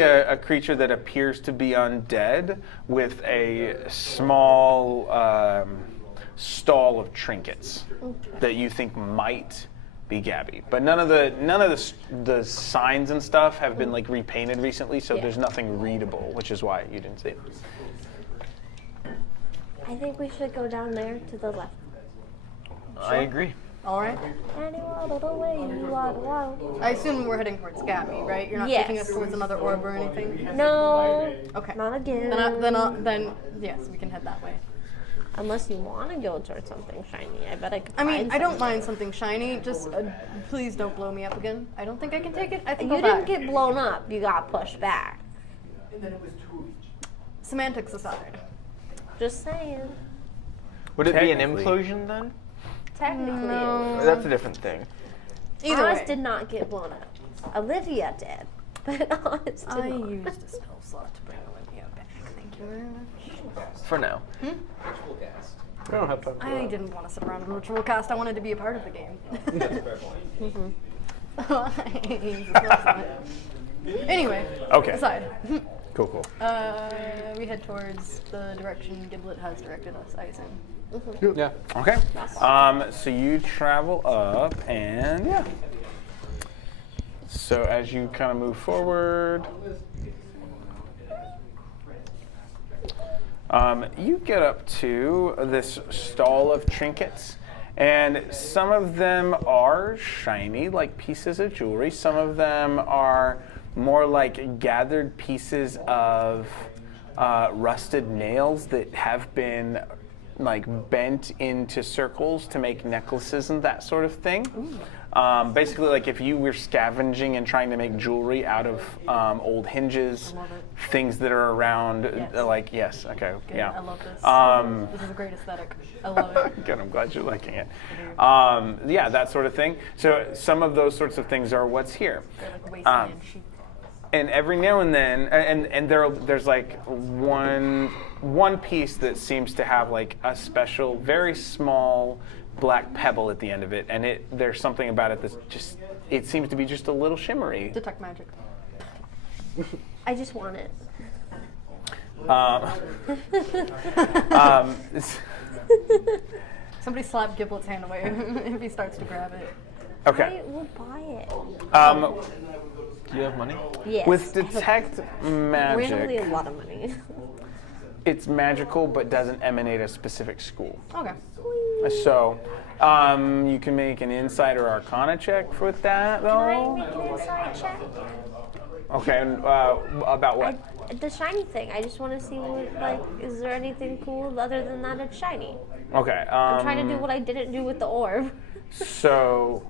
a creature that appears to be undead with a small stall of trinkets that you think might be Gabby, but none of the signs and stuff have been like repainted recently, so there's nothing readable, which is why you didn't see it. I think we should go down there to the left. I agree. All right. And you waddled away, you waddle. I assume we're heading towards Gabby, right? You're not Yes. taking us towards another orb or anything. No, Okay. not again. Then yes, we can head that way. Unless you want to go towards something shiny, I bet I could. I mean, find I don't something. mind something shiny. Just please don't blow me up again. I don't think I can take it. I think You I'll didn't die. get blown up. You got pushed back. Semantics aside. Just saying. Would it be an Technically. implosion then? Technically, No. Or that's a different thing. Either Honest way. did not get blown up. Olivia did, but Honest did I not. used a spell slot to bring Olivia back. Thank you very much. For now. Ritual cast. We don't have time for I that. didn't want to sit around and ritual cast. I wanted to be a part of the game. That's a fair point. I used a spell slot. Anyway. Okay. Aside. Cool. We head towards the direction Giblet has directed us, I assume. Yeah. Okay. So you travel up, and yeah. So as you kind of move forward, you get up to this stall of trinkets, and some of them are shiny, like pieces of jewelry. Some of them are more like gathered pieces of rusted nails that have been like bent into circles to make necklaces and that sort of thing. Basically, like if you were scavenging and trying to make jewelry out of old hinges, things that are around, like yes, okay, Good. yeah. I love this. This is a great aesthetic. I love it. Good, I'm glad you're liking it. Yeah, that sort of thing. So some of those sorts of things are what's here. They're like wasteland sheep. And every now and then, and there's like one piece that seems to have like a special, very small black pebble at the end of it, and there's something about it that's just, it seems to be just a little shimmery. Detect magic. I just want it. Somebody slap Giblet's hand away if he starts to grab it. Okay. I will buy it. Do you have money? Yes. With detect randomly a magic, lot of money. it's magical but doesn't emanate a specific school. Okay. So you can make an insight or arcana check with that, Can I though. make an inside check? Okay, and about what? The shiny thing. I just want to see what, like, is there anything cool other than that it's shiny? Okay. I'm trying to do what I didn't do with the orb. So,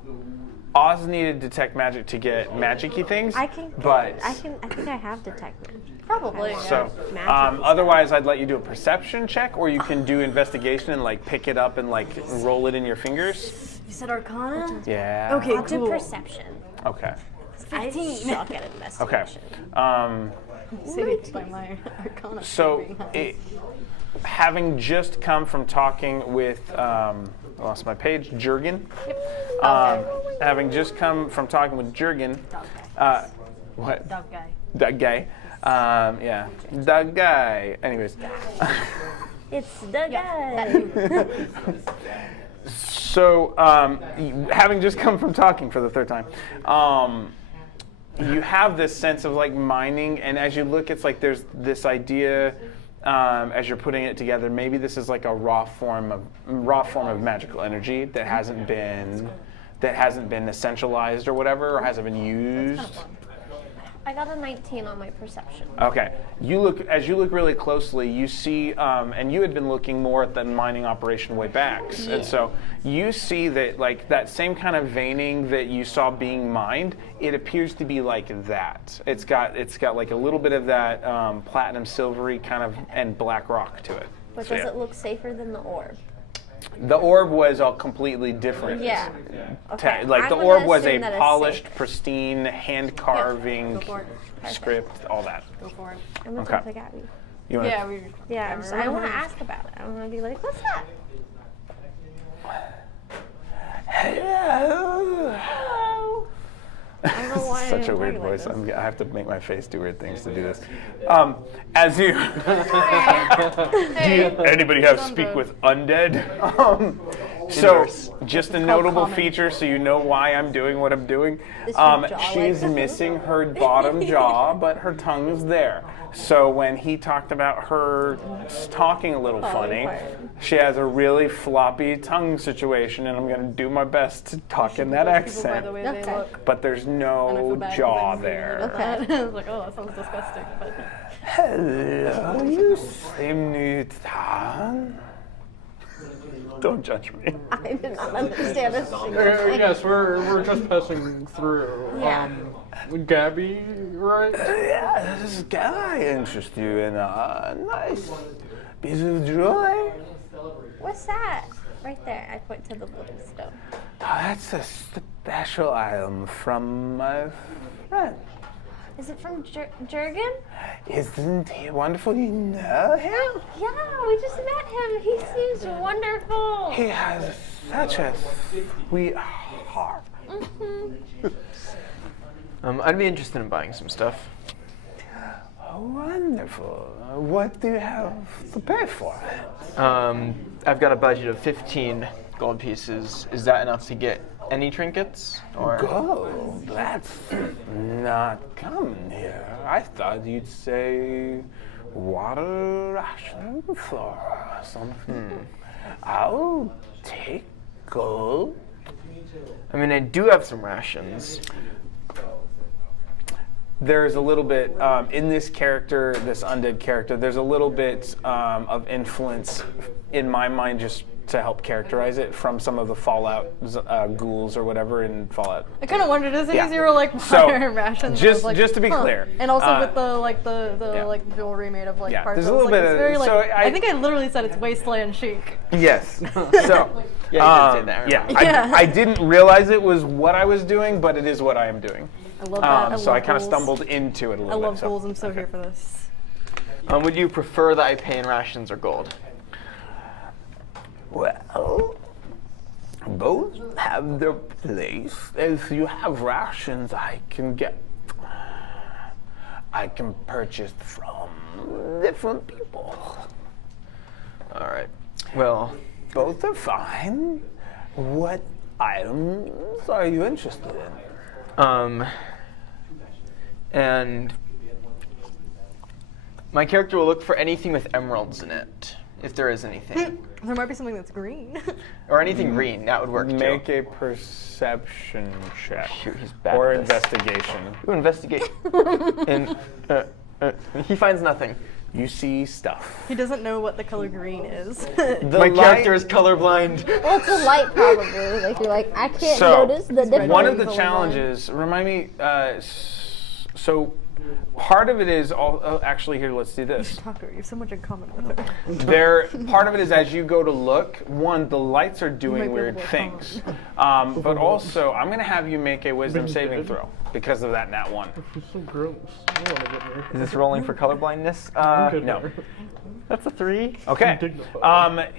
Oz needed detect magic to get magic-y things. I think I have detect magic. Probably. Yeah. So, Magic otherwise, I'd let you do a perception check, or you can do investigation and like pick it up and like roll it in your fingers. You said Arcana? Yeah. Okay, I'll do cool. perception. Okay. I 15. suck at Okay. investigation. Saved by my Arcana. So, being high. having just come from talking with, I lost my page, Jurgen. Having just come from talking with Jurgen, what? Dog guy. That guy. Yeah, that guy. Anyways. It's the guy. So, having just come from talking for the third time, you have this sense of like mining, and as you look, it's like there's this idea as you're putting it together. Maybe this is like a raw form of magical energy that hasn't been essentialized or whatever, or hasn't been used. I got a 19 on my perception. Okay. As you look really closely, you see, and you had been looking more at the mining operation way back, and so you see that like that same kind of veining that you saw being mined, it appears to be like that. It's got like a little bit of that platinum, silvery kind of and black rock to it. But So, does yeah. it look safer than the orb? The orb was all completely different. Yeah. Okay. Like I'm the gonna orb was a assume that it's polished, safe. pristine, hand carving Go for it. script, all that. Go for it. I'm gonna Okay. jump at you. You wanna- Yeah, we. Yeah, I want to ask about it. I want to be like, what's that? Hello. Hello. I don't know why Such a I'm weird talking like voice. this. I have to make my face do weird things to do this. As you, anybody have speak with undead? So, just a notable common. feature, so you know why I'm doing what I'm doing. Is her jaw She's like- missing her bottom jaw, but her tongue is there. So when he talked about her talking a little funny, part. she has a really floppy tongue situation, and I'm going to do my best to talk in that People by accent. the way Okay. they look. But there's And I feel no bad 'cause jaw I'm there. Okay. I was like, oh, that sounds disgusting. But Hello, you seem new tongue. Don't judge me. I did not understand this. Yes, we're just passing through. Yeah. Gabby, right? Yeah, this guy interests you in a nice piece of jewelry. What's that? Right there. I point to the little stone. Oh, that's a special item from my friend. Is it from Jurgen? Isn't he wonderful? You know him? Yeah, we just met him. He seems wonderful. He has such a sweet heart. I'd be interested in buying some stuff. Wonderful. What do you have to pay for it? I've got a budget of 15 gold pieces. Is that enough to get any trinkets? Or Gold? That's not common here. I thought you'd say water rations or something. I'll take gold. I mean, I do have some rations. There's a little bit in this character, this undead character. There's a little bit of influence in my mind, just to help characterize it, from some of the Fallout ghouls or whatever in Fallout. I kind of wondered, is it Yeah. easier like So, water and rations? just- I was like, just to be huh. clear, and also uh, with the yeah. like jewelry made of like Yeah, parts. there's a I was little like, bit it's of- very, like, so I think I literally said it's wasteland chic. Yes. So Yeah, you did say that. yeah, Yeah. I didn't realize it was what I was doing, but it is what I am doing. I love that. So I love kind of ghouls. stumbled into it a I little bit. love so- ghouls. I'm so here for this. Would you prefer that I pay in rations or gold? Well, both have their place. If you have rations, I can purchase from different people. All right. Well, Both are fine. What items are you interested in? and my character will look for anything with emeralds in it, if there is anything. There might be something that's green. Or anything green, that would work Make too. a perception check. Shoot, he's bad Or at this. investigation. Ooh, investigate. And he finds nothing. You see stuff. He doesn't know what the color green is. My character is colorblind. Well, it's a light probably. Like you're like, I can't So, notice the difference. one of the Colorblind. challenges, remind me, so part of it is, actually here, let's do this. Talk to her. You have so much in common with her. Part of it is as you go to look, one, the lights are doing might be weird able to things. But also, I'm going to have you make a wisdom saving throw because of that nat 1. She's so gross. I don't want to get her. Is this rolling for colorblindness? Good no. for her. That's a 3. Okay. Dignified.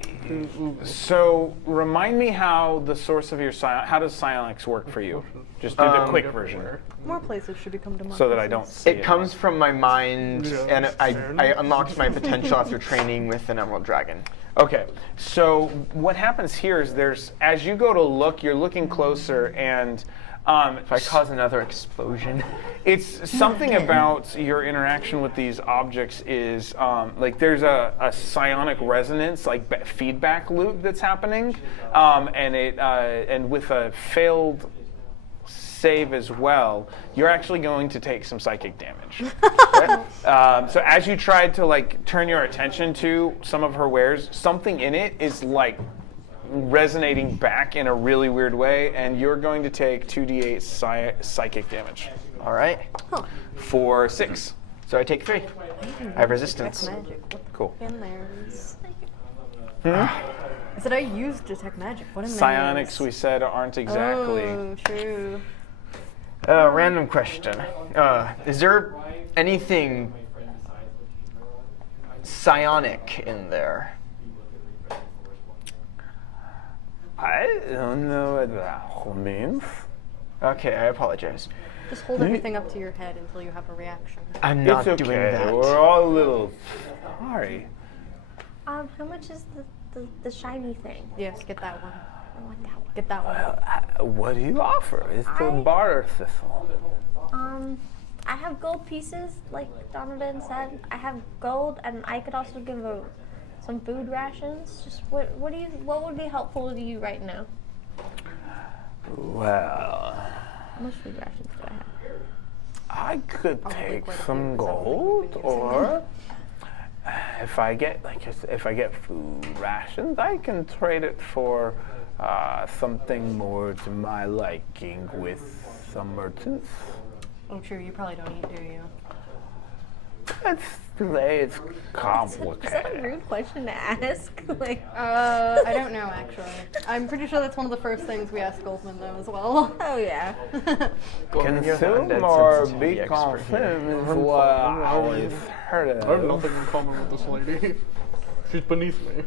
So remind me how the source of your how does psionics work for you? Just do the quick version More places should become democracies. so that I don't see It comes from my mind, Yeah, and I fair unlocked my potential after training with an emerald dragon. Okay, so what happens here is as you go to look, you're looking closer, and If I cause another explosion. it's something about your interaction with these objects is like there's a psionic resonance, like feedback loop that's happening, and with a failed save as well, you're actually going to take some psychic damage. So as you tried to like turn your attention to some of her wares, something in it is like resonating back in a really weird way, and you're going to take 2d8 psychic damage All right. for 6. So I take 3. I have resistance. Magic. What Cool. in there is? I said I used detect magic. What in there Psionics, is? we said, aren't exactly. Oh, true. Random question. Is there anything psionic in there? I don't know what that means. Okay, I apologize. Just hold everything up to your head until you have a reaction. I'm not It's doing okay. that. We're all a little sorry. How much is the shiny thing? Yes, get that one. I want that one. Get that one. What do you offer? It's the barter system. I have gold pieces, like Donovan said. I have gold, and I could also give some food rations. Just what would be helpful to you right now? Well, How much food rations do I have? I could Probably take quite a few, some 'cause I don't think gold, we've been using or if I get food rations, I can trade it for something more to my liking with some merchants. Oh, true. You probably don't eat, do you? Let's say it's Is that a complicated. rude question to ask? Like, I don't know actually. I'm pretty sure that's one of the first things we ask Goldman though as well. oh yeah. Consume or be consumed is what I always heard I have of. nothing in common with this lady. She's beneath me.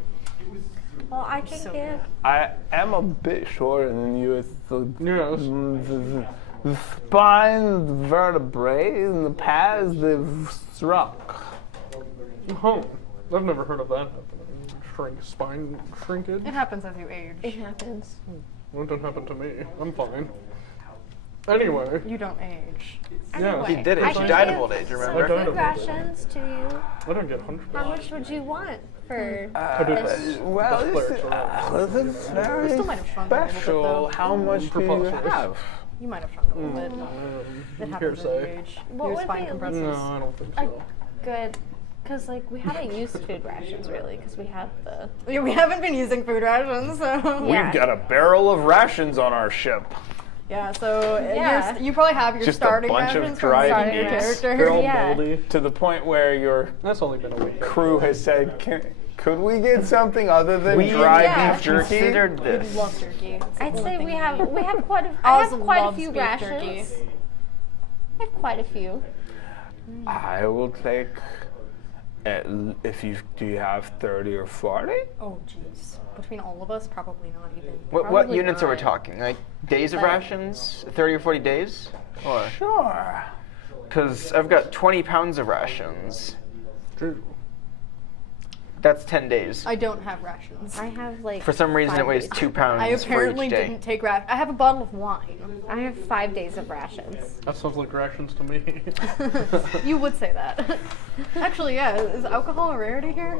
Well, I can So give. I am a bit shorter than you. It's Yes. the spine, the vertebrae, and the pads they've shrunk. Oh, I've never heard of that happening. Spine shrinkage? It happens as you age. It happens. Well, it didn't happen to me. I'm fine. Anyway. You don't age. Yeah. He did it. I She can died of give old age, some remember? I died food of old age. rations to you. I don't get 100. How much would you want for this? Well, That's this clerics, is very still might have shrunk a little bit, special. though. How much do you Preposterous. have? You might have shrunk a little bit. It happens as you Hearsay. age. What Your would spine be- compresses. No, I don't think A so. good, because like we haven't used food rations really, because we have the. Yeah, we haven't been using food rations, so Yeah. We've got a barrel of rations on our ship. yeah. So Yeah. you probably have your Just a starting bunch of rations from dried starting your meats. They're character. all Yeah. moldy. To the point where your That's only been a week. crew has said, could we get something other than We dry Yeah. beef jerky? considered We this. love jerky. It's the I'd only say thing we we have eat. quite a. I Oz have quite a loves few beef rations. jerky. I have quite a few. I will take. If you do you have 30 or 40? Oh jeez. Between all of us, probably not even. What Probably units are we not. talking? Like days of Like- rations? 30 or 40 days? Or Sure. because I've got 20 pounds of rations. True. That's 10 days. I don't have rations. I have like. For some reason, it 5 weighs days. 2 pounds I apparently for each day. didn't take ration. I have a bottle of wine. I have 5 days of rations. That sounds like rations to me. You would say that. Actually, yeah. Is alcohol a rarity here?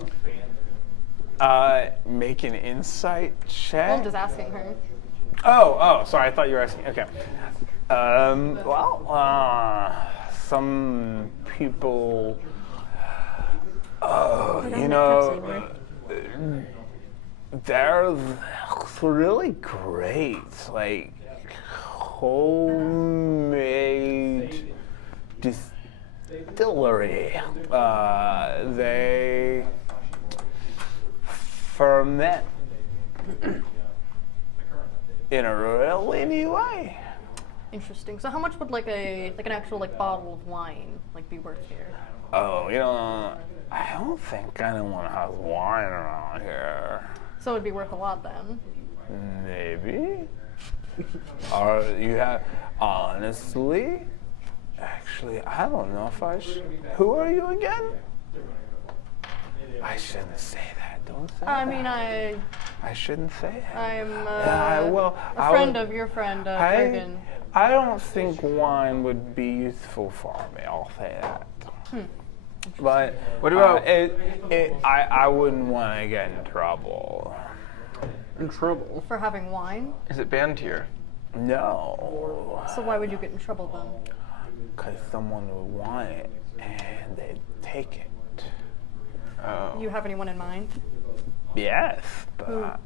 Make an insight Well, check. I'm just asking her. Oh, sorry. I thought you were asking. Okay. Some people. You know, they're really great. Like homemade distillery. They ferment in a really neat way. Interesting. So, how much would like an actual bottle of wine be worth here? Oh, I don't think anyone has wine around here. So it'd be worth a lot then. Maybe. Or you have, honestly, actually, I don't know if I should. Who are you again? I shouldn't say that. Don't say I that. mean, I shouldn't say that. I'm I a friend would- of your friend, I, Bergen. I don't think wine would be useful for me. I'll say that. But What about- I wouldn't want to get in trouble. In trouble. For having wine. Is it banned here? No, So why would you get in trouble then? because someone would want it and they'd take it. Oh. You have anyone in mind? Yes, but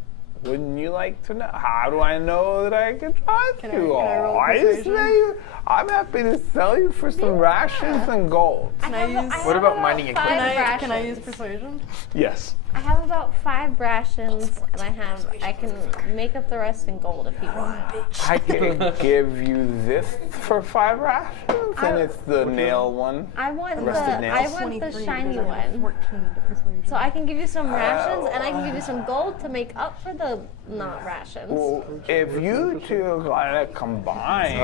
wouldn't you like to know? How do I know that I can trust Can I- you can I all? roll I just persuasion? say I'm happy to sell you for some rations and gold. Can I use? What about mining equipment? Can I use persuasion? Yes. I have about 5 rations, and I can make up the rest in gold if you want. I can give you this for 5 rations, and it's the nail one. I want the Rusted nails? shiny one. So I can give you some rations, and I can give you some gold to make up for the not rations. Well, if you two gotta combine,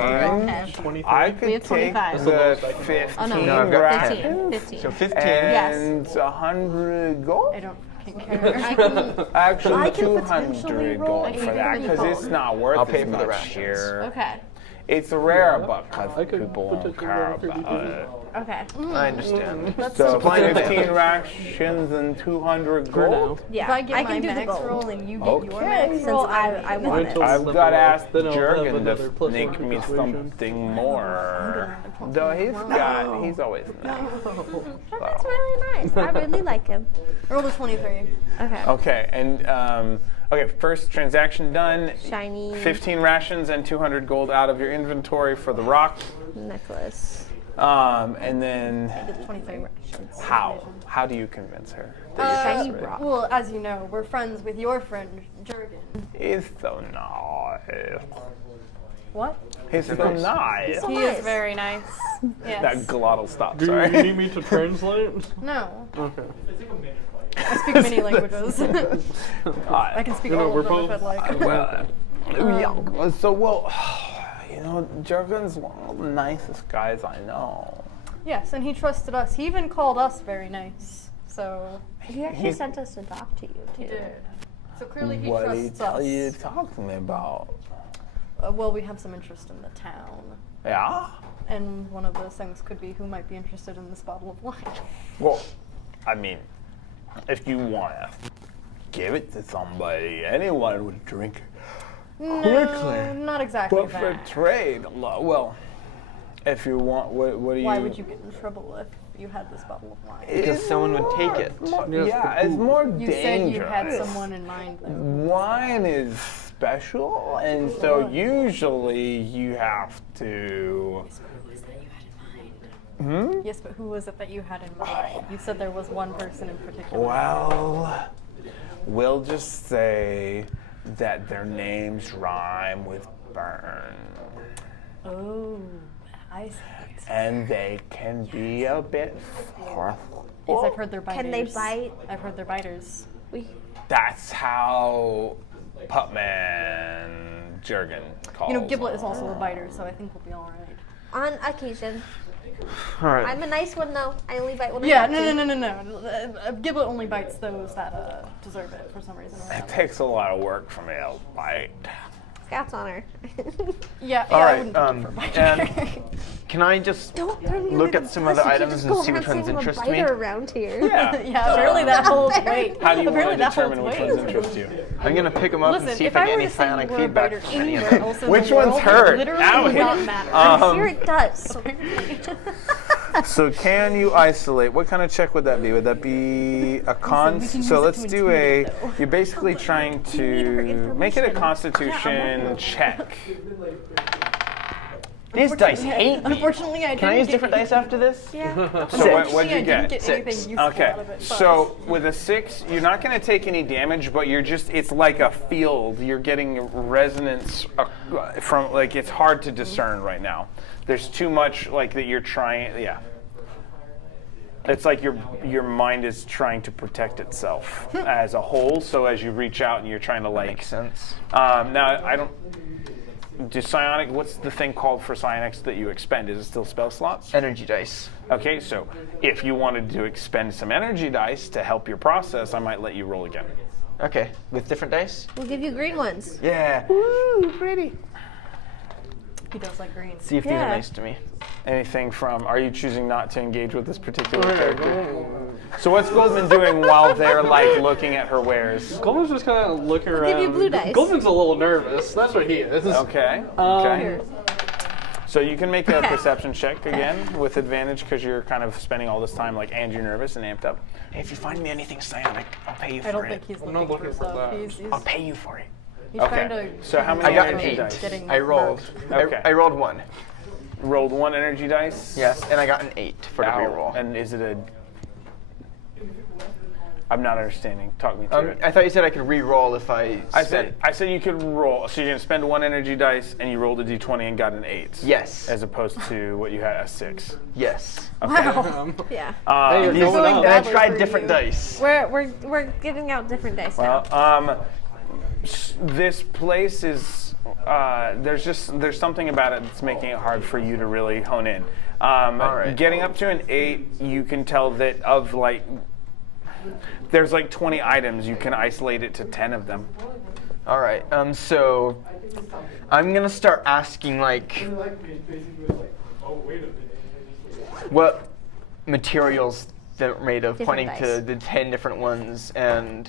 Okay. 23. I could We have take 25. the Oh, no, 15 No, I've got rations 15. So 15. and 100 gold. I don't fucking care. Actually, I can potentially 200 roll gold for that a because it's not worth I'll pay as for the much rations. here. Okay. It's rare, but I because could people don't potentially care roll 30 about it. Okay. I understand. So Supply and 15 demand. rations and 200 For now. gold. Yeah. If I get my can do the max gold. roll and you get your Okay. max Since roll, I want Wait it. till I've level got to up, ask then I'll have Jurgen another to plus make one me persuasion. something more. Though he's always nice. That's really nice. I really like him. roll the 23. Okay. Okay, and first transaction done. Shiny 15 rations and 200 gold out of your inventory for the rock. necklace. And then 23 rations. how do you convince her that Shiny you're trustworthy? rock. Well, as you know, we're friends with your friend, Jurgen. He's so nice. What? He's so nice. He is very nice. Yes. That glottal stop. Do Sorry. you need me to translate? No. Okay. I speak many languages. I can speak You know, all we're of them if both- I'd like. Well, yeah. So You know, Jurgen's one of the nicest guys I know. Yes, and he trusted us. He even called us very nice. So He actually sent us to talk to you too. he did. So clearly he What trusts did he tell us. you to talk to me about? Well, we have some interest in the town. Yeah? And one of those things could be who might be interested in this bottle of wine. Well, I mean, if you want to give it to somebody, anyone would drink it. No, not exactly But for that. trade, well, if you want, what do you... Why would you get in trouble if you had this bottle of wine? Because someone would take it. Yeah, it's more You dangerous. said you had someone in mind, though. Wine is special, and so usually you have to... Yes, but who was it that you had in mind? You said there was one person in particular. Well, we'll just say that their names rhyme with burn. Oh, I see. And they can be a bit forceful. Yes, I've heard they're biters. Can they bite? I've heard they're biters. That's how Putman Jurgen calls You know, Giblet is them. also a biter, so I think we'll be all right. On occasion. All right. I'm a nice one though. I only bite when Yeah, I want to. no. Giblet only bites those that deserve it for some reason. Or It another. takes a lot of work for me to bite. Scout's honor. Yeah, All I right, wouldn't take it for a biter. and can I just Don't throw me look under at the some bus. of the You can't items just and go see around which ones saying I'm a interest me? biter around here. Yeah. Yeah, apparently that holds weight. How do you want Apparently to that holds determine which weight. ones interest you? I'm gonna pick them up and Listen, see if if I I get were any to say you psionic were a feedback biter from any of anywhere them. else in Which the ones world, hurt? it literally Ow. would not matter. I'm sure it does. So can you isolate? What kind of check would that be? Would that be a con? we can So use it let's to do a. intimidate, though. You're basically trying need her to make it a information. Constitution check. These dice hate me. Unfortunately, I didn't Can I use get different dice after this? Yeah. So what'd you I didn't get? get 6. anything useful Okay, out of it. so with a 6, you're not going to take any damage, but you're just—it's like a field. You're getting resonance from, like, it's hard to discern right now. There's too much, like, that you're trying. Yeah. It's like your mind is trying to protect itself as a whole. So as you reach out and you're trying to, like, Makes sense. now I don't. Do psionic? What's the thing called for psionics that you expend? Is it still spell slots? Energy dice. Okay, so if you wanted to expend some energy dice to help your process, I might let you roll again. Okay, with different dice? We'll give you green ones. Yeah. Ooh, pretty. He does like green. See if these are Yeah. nice to me. Anything from, are you choosing not to engage with this particular character? So what's Goldman doing while they're, like, looking at her wares? Goldman's just kind of looking around. give you blue dice. Goldman's a little nervous. That's what he is. Okay, okay. So you can make a perception check again with advantage because you're kind of spending all this time, like, and you're nervous and amped up. Hey, if you find me anything psionic, I'll pay you I don't for think it. he's I'm looking, not looking for stuff. that. He's I'll pay you for it. trying to. Okay, so how many I got an energy 8. dice? Getting I rolled. Okay. I rolled 1. Rolled 1 energy dice? Yes, and I got an 8 for the Ow. reroll. And is it a... I'm not understanding. Talk me through it. I thought you said I could re-roll if I I spent. said you could roll. So you're gonna spend 1 energy dice, and you rolled a d20 and got an 8. Yes. As opposed to what you had, a 6. Yes. Wow. Yeah. Hey, you're These- going going up. and I badly tried for different you. dice. We're giving out different dice now. Well, this place is there's something about it that's making it hard for you to really hone in. right. Getting up to an 8, you can tell that of like there's like 20 items. You can isolate it to 10 of them. All right. So I'm gonna start asking like what materials they're made of, Different pointing to dice. the 10 different ones, and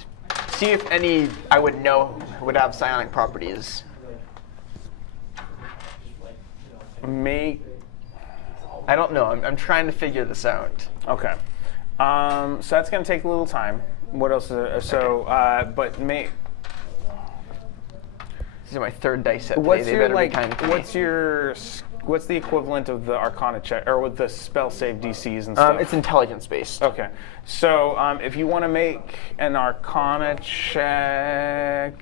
see if any I would know would have psionic properties. Make I don't know. I'm trying to figure this out. okay. So that's gonna take a little time. What else? But make. This is my 3rd dice set today. What's They your better like? be kind to me. What's the equivalent of the Arcana check, or with the spell save DCs and stuff? It's intelligence based. Okay, so if you want to make an Arcana check,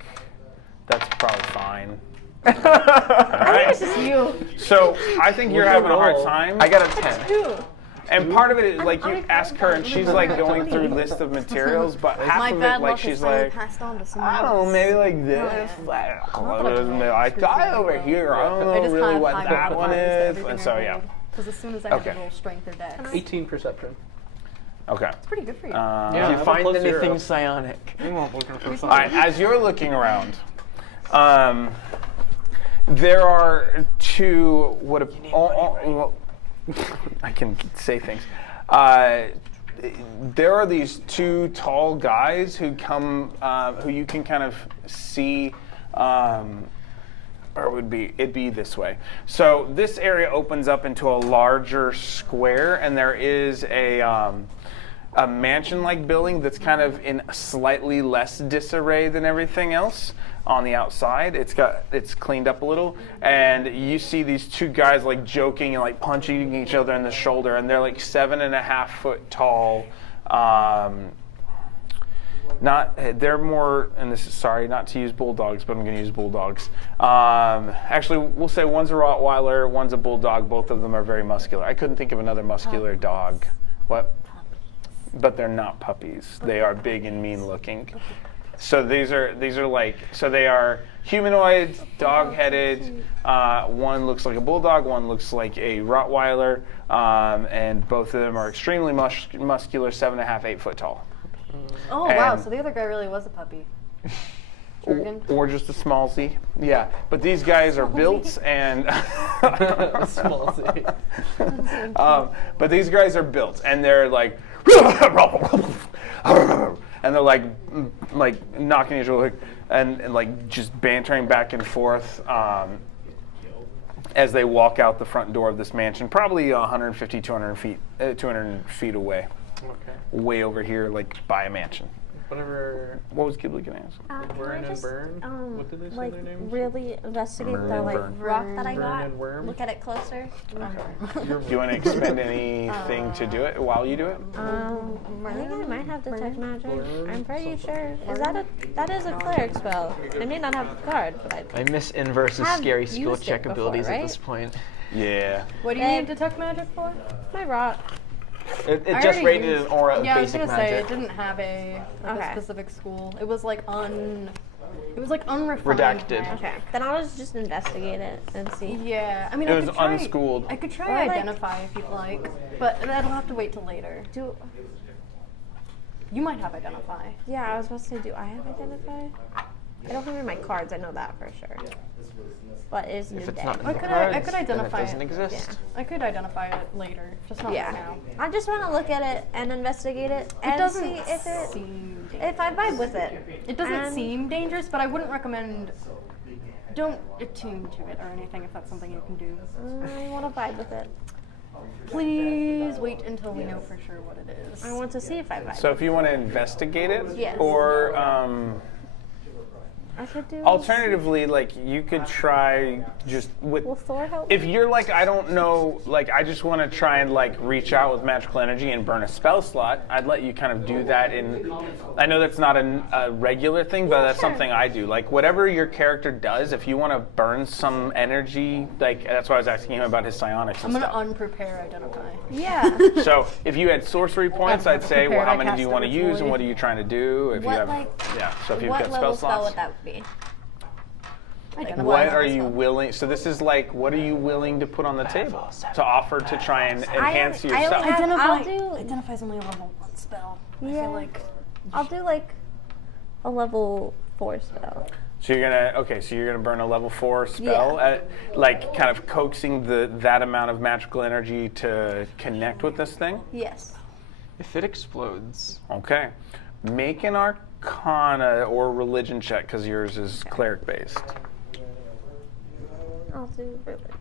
that's probably fine. All right. This is you. So I think you're having a hard time. I got a 10. And part of it is like you ask her, and she's like going through a list of materials, but half My of bad it, like luck she's is finally like, passed on to someone I don't know, else. maybe like this. I die over here. I don't know really what that one is. And so yeah. Because as soon as I have Okay. a little strength or dex, 18 perception. Okay. it's pretty good for you. Yeah, If I'm you a find plus anything zero. psionic. All right, as you're looking around, there are two. Well, I can say things. There are these two tall guys who come, who you can kind of see. Or it'd be this way. So this area opens up into a larger square, and there is a mansion-like building that's kind of in slightly less disarray than everything else on the outside. It's cleaned up a little, and you see these two guys like joking and like punching each other in the shoulder, and they're like 7.5 foot tall. They're more, and this is sorry not to use bulldogs, but I'm going to use bulldogs. Actually, we'll say one's a Rottweiler, one's a bulldog. Both of them are very muscular. I couldn't think of another muscular dog. What? But they're not puppies. They are big and mean looking. So these are like, so they are humanoid, dog-headed. One looks like a bulldog, one looks like a Rottweiler, and both of them are extremely muscular, 7.5, 8 foot tall. Oh wow! and- So the other guy really was a puppy. Or just a small Z. Yeah, but these guys are built and Small Z. but these guys are built and they're like and they're like knocking each other and like just bantering back and forth as they walk out the front door of this mansion, probably 150, 200 feet away, Okay. way over here, like by a mansion. Whatever. What was Ghibli gonna ask? Burn and burn. What did they say like their names? really investigate Burn the and like burn. rock that I Burn got. and worm. Look at it closer. Do you want to expend anything to do it while you do it? I think I might have detect magic. Burn, I'm pretty something. sure. That is a cleric spell. I may not have a card, but I miss inverse Have scary skill used it check before, abilities at right? this point. Yeah. What do you need detect magic for? my rock. It I just already rated used- an aura of Yeah, I was basic gonna say it magic. didn't have a Okay. specific school. It was like unrefined. Redacted. magic. Okay, then I'll just investigate it and see. Yeah, I mean, It I was could try, unschooled. I could try Or, like- identify if you'd like, but that'll have to wait till later. You might have identify. Yeah, I was about to say, do I have identify? I don't have it in my cards. I know that for sure. But it is new If it's day. not in I the could cards, identify then it it. doesn't exist. I could identify it later, just not Yeah, right now. I just want to look at it and investigate it It and doesn't see if seem if I vibe with it. It doesn't And- seem dangerous, but I wouldn't recommend. Don't attune to it or anything if that's something you can do. I want to vibe with it. Please wait until we know for sure what it is. I want to see if I vibe. So if you want to investigate it, Yes. or I should do. alternatively, like you could try just with. Will Thor help? If you're like, I don't know, like I just want to try and like reach out with magical energy and burn a spell slot, I'd let you kind of do that. I know that's not a regular thing, but that's something I do. Like whatever your character does, if you want to burn some energy, like that's why I was asking him about his psionics I'm and gonna stuff. unprepare identify. Yeah. So if you had sorcery points, I'd say, well, Prepared, how I many do cast you the want to use, and ritual. what are you trying to do? If What, you have, like, yeah. So if you've what got spell level spell slots. would that be? Identify. What are you willing? So this is like, what are you willing to put on the table to offer to try and enhance I only yourself? have- Identify. I'll do- Identify's only a level 1 spell. I Yeah. feel like. I'll do like a level 4 spell. So you're gonna burn a level 4 spell, like kind of coaxing that amount of magical energy to connect with this thing. Yes. If it explodes, Okay, make an Arcana or Religion check because yours is cleric based. I'll do religion.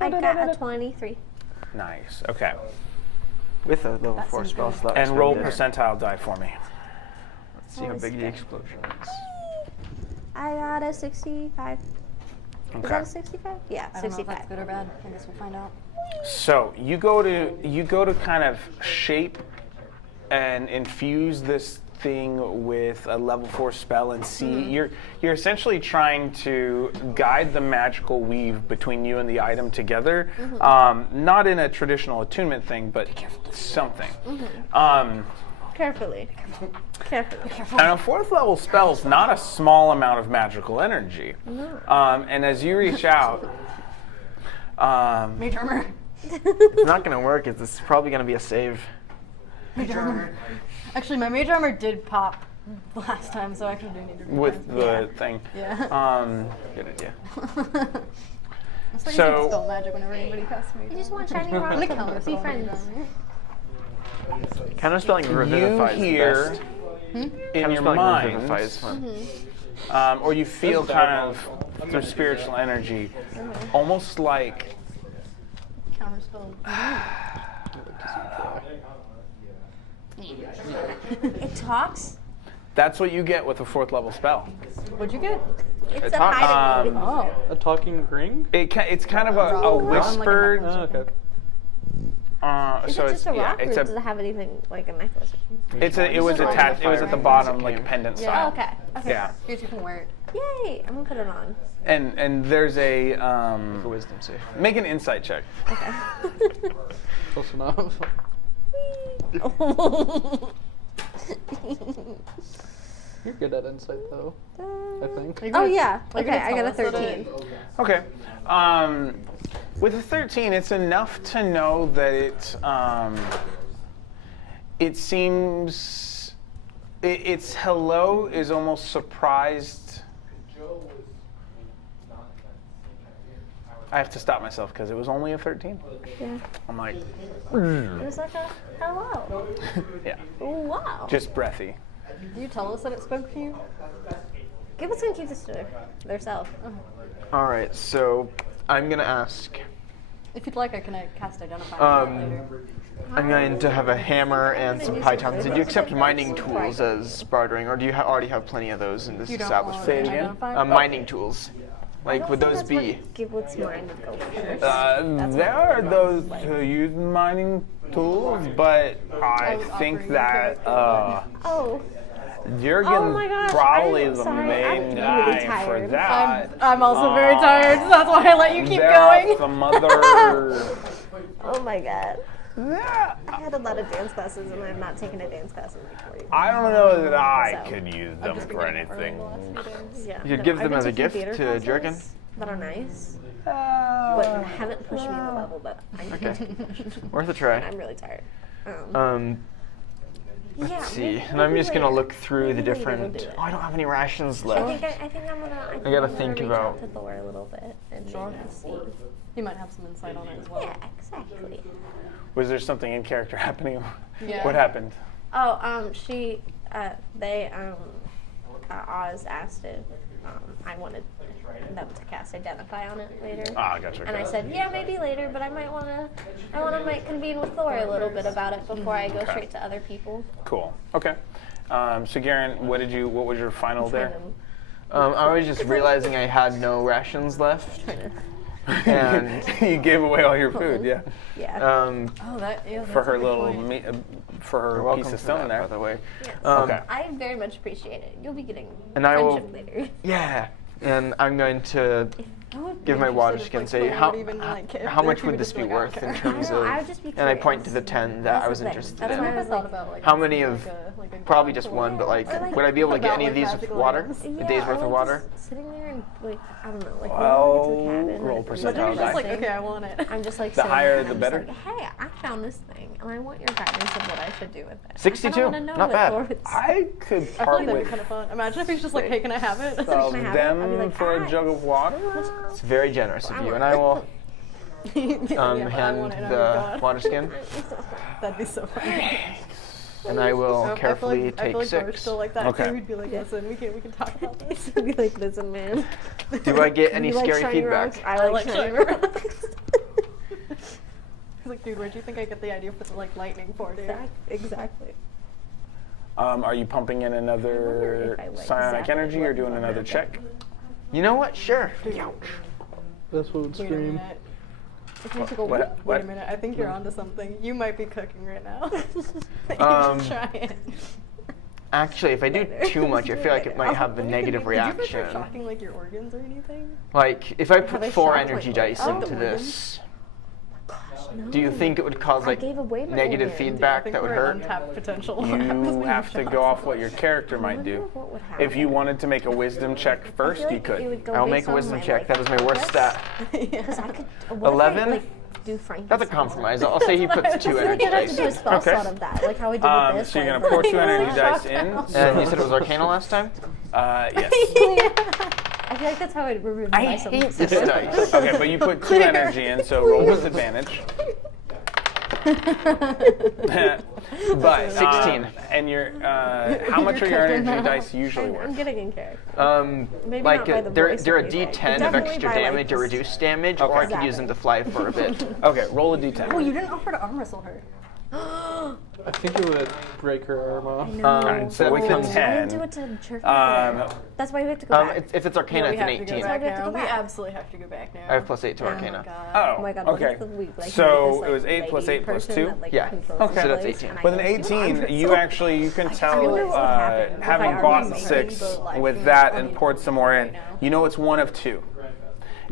I got a 23. Nice. Okay, with a level That 4 seems spell good. slot. and roll expended. percentile die for me. Let's see how big the explosion is. I got a 65. Is Okay. that a 65? Yeah, I don't know if 65. that's good or bad. I guess we'll find out. So you go to kind of shape and infuse this thing with a level 4 spell and see. You're essentially trying to guide the magical weave between you and the item together, not in a traditional attunement thing, but something. Carefully. Carefully. And a 4th level spell is not a small amount of magical energy. And as you reach out, Mage armor. It's not gonna work. It's probably gonna be a save. Mage armor. Actually, my mage armor did pop last time, so I actually do need to with the thing. Yeah. Good idea. It's like So- you spell magic whenever anybody casts mage You just armor. want shiny I'm rocks gonna to counter be spell friends. mage armor. Counterspelling You Revivify is the hear best. in your Counterspelling mind, Revivify is fun. or you feel kind of through spiritual energy, almost like Counter spell. It talks. that's what you get with a 4th level spell. What'd you get? It's a talks. hiding. Oh. A talking ring? It's kind of a Rock. whispered. Oh, okay. Is So it it's just a rock, or it's does it a have anything like a necklace or something? it was Just attached. It was at the bottom, like pendant Yeah. style. Oh, okay. Okay. Yeah. Here's you can wear it. Yay! I'm gonna put it on. And there's a For wisdom save. make an insight check. Okay. Close enough. You're good at insight, though, I think. Oh yeah. Like, Okay, it's I got a almost at 13. it. Okay. With a 13, it's enough to know that it seems its hello is almost surprised. I have to stop myself because it was only a 13. Yeah. I'm like, It was like a hello. yeah, Wow. just breathy. Did you tell us that it spoke to you? Gible's gonna keep this to themselves. All right, so I'm gonna ask. If you'd like, I can cast Identify later. I'm going to have a hammer and some pythons. Did you accept mining tools as bartering, or do you already have plenty of those in this You don't establishment? want Say it again? Identify? Mining tools. Like, would those be? Gible's mind would go first. There are those who use mining tools, but I was think offering that Oh. Jurgen's Oh my gosh, probably I'm the sorry, main I'm really guy for tired. that. I'm also very tired, so that's why I let you keep there are going. some other. Oh my god. Yeah, I had a lot of dance classes, and I'm not taking a dance class in like 40 I don't know that I So. could use I've them just been for getting up early anything. the last few days. Yeah. You'd No, give I've them been as a taking gift theater to classes Jurgen? that are nice, but haven't pushed me in the level that I need Okay. to. Worth a try. I'm really tired. Let's Yeah, see. maybe- And I'm maybe just gonna later. look through the Maybe later we'll different. do it. Oh, I don't have any rations I left. think I'm gonna. I gotta I'm think gonna reach about- out to Thor a little bit and maybe see. You might have some insight on it as well. Yeah, exactly. Was there something in character happening? Yeah. What happened? Oh, Oz asked if I wanted them to cast Identify on it later. Ah, gotcha. And I okay. said, yeah, maybe later, but I might convene with Thor a little bit about it before I go straight to other people. Cool. Okay. So Garen, what was your final there? I was just realizing I had no rations left. And You gave away all your food, yeah. Yeah. Oh, that's For a her good little point. for her you're welcome piece of for stone that, there. by the way. Yes. Okay. I very much appreciate it. You'll be getting And I will- friendship later. Yeah. And I'm going to I would be give my water interested skin if, say Thor how would even, like, if how much he would this just be like, I don't worth in care. terms I know, of? I would just be And I point to curious. the 10 that That's I was the thing. interested That's in. why I I was thought like, about like How many of? like a Probably god just tool. one, but like, Or, like, would I be able to get about, any of like, these with magical water? items. A day's or, worth of like, water? just sitting there and like I don't know, like Well, when we went to cabin, roll and percentile But you're just like, die. okay, I want it. I'm just like The sitting higher there and the I'm better? Just like, hey, I found this thing, and I want your guidance of what I should do with it. 62, I wanna know not what bad. Thor would say. I could I feel part like that'd be with kind of fun. Imagine if he's just like, hey, can I have it? of Can I have it? I'd be them like, for a "Ah." jug of water. It's very generous of you, and I will Yeah, but I hand want it, I'm your the god. water skin, That'd be so funny. and I will I carefully feel take like Thor's 6. still like that. Okay. Too. He'd be like, listen, we can talk about this. I'd be like, listen, man. Do I get any You like scary shiny feedback? rocks? I like shiny rocks. He's like, dude, where'd you think I get the idea for the like lightning for, dude? Exactly. Are you pumping in another if I like psionic exactly energy or what doing you another want. check? You know what? Sure. That's what would Wait a scream. minute. It makes you go, What- wait what? a minute, I think you're onto something. You might be cooking right now. You Um, should try it. Actually, if I do too much, I feel like it might have the negative Did you ever reaction. try shocking like your organs or anything? Like, if I Have put I 4 shocked my energy dice organs? into Oh. this, do you think it would cause I like gave away my negative organs. I feedback think that would we're at hurt? untapped potential. You have to go off what your character might wonder do. what would happen. If you wanted to make a wisdom check I feel first, you like it could. would go I'll make based a on wisdom my, check. like, That is my worst progress. stat. Because I could. What 11? If I, like, do Frankenstein? That's a compromise. I'll say he puts 2 I feel like energy I'd have to dice do a in. spell Okay. slot of that, like how I did with this. So you're like, gonna pour 2 like, energy dice shock in. out. And you said it was Arcana last time? Yes. I feel like that's how I'd remove I myself. hate It's dice. Okay, but you put 2 energy in, so roll with advantage. But 16. And your how much are your energy dice usually I'm worth? getting in character. Like Maybe not by the they're voice they're or a anything, D10 but of definitely extra by, like, damage or this- reduced damage, or I could use them to fly for a bit. Okay, roll a Oh, d10. you didn't offer to arm wrestle her. I think it would break her arm off. No. So with Oh, the I I 10, didn't do it to jerk um, That's why we have to go back. If it's Arcana, we it's an have to go 18. back we have to now. go We back. absolutely have to go back now. I have +8 to Oh my Arcana. god. Oh, Oh my god, okay. what if we, like, So made this, it was like, 8 plus lady 8 plus person 2? that, like, Yeah. controls Okay. the So that's place, 18. and I With an can do arm 18, you wrestle. actually you can I tell wonder what would happen if having I arm bought wrestled 6 her. with that and poured some more in, you know it's one of 2.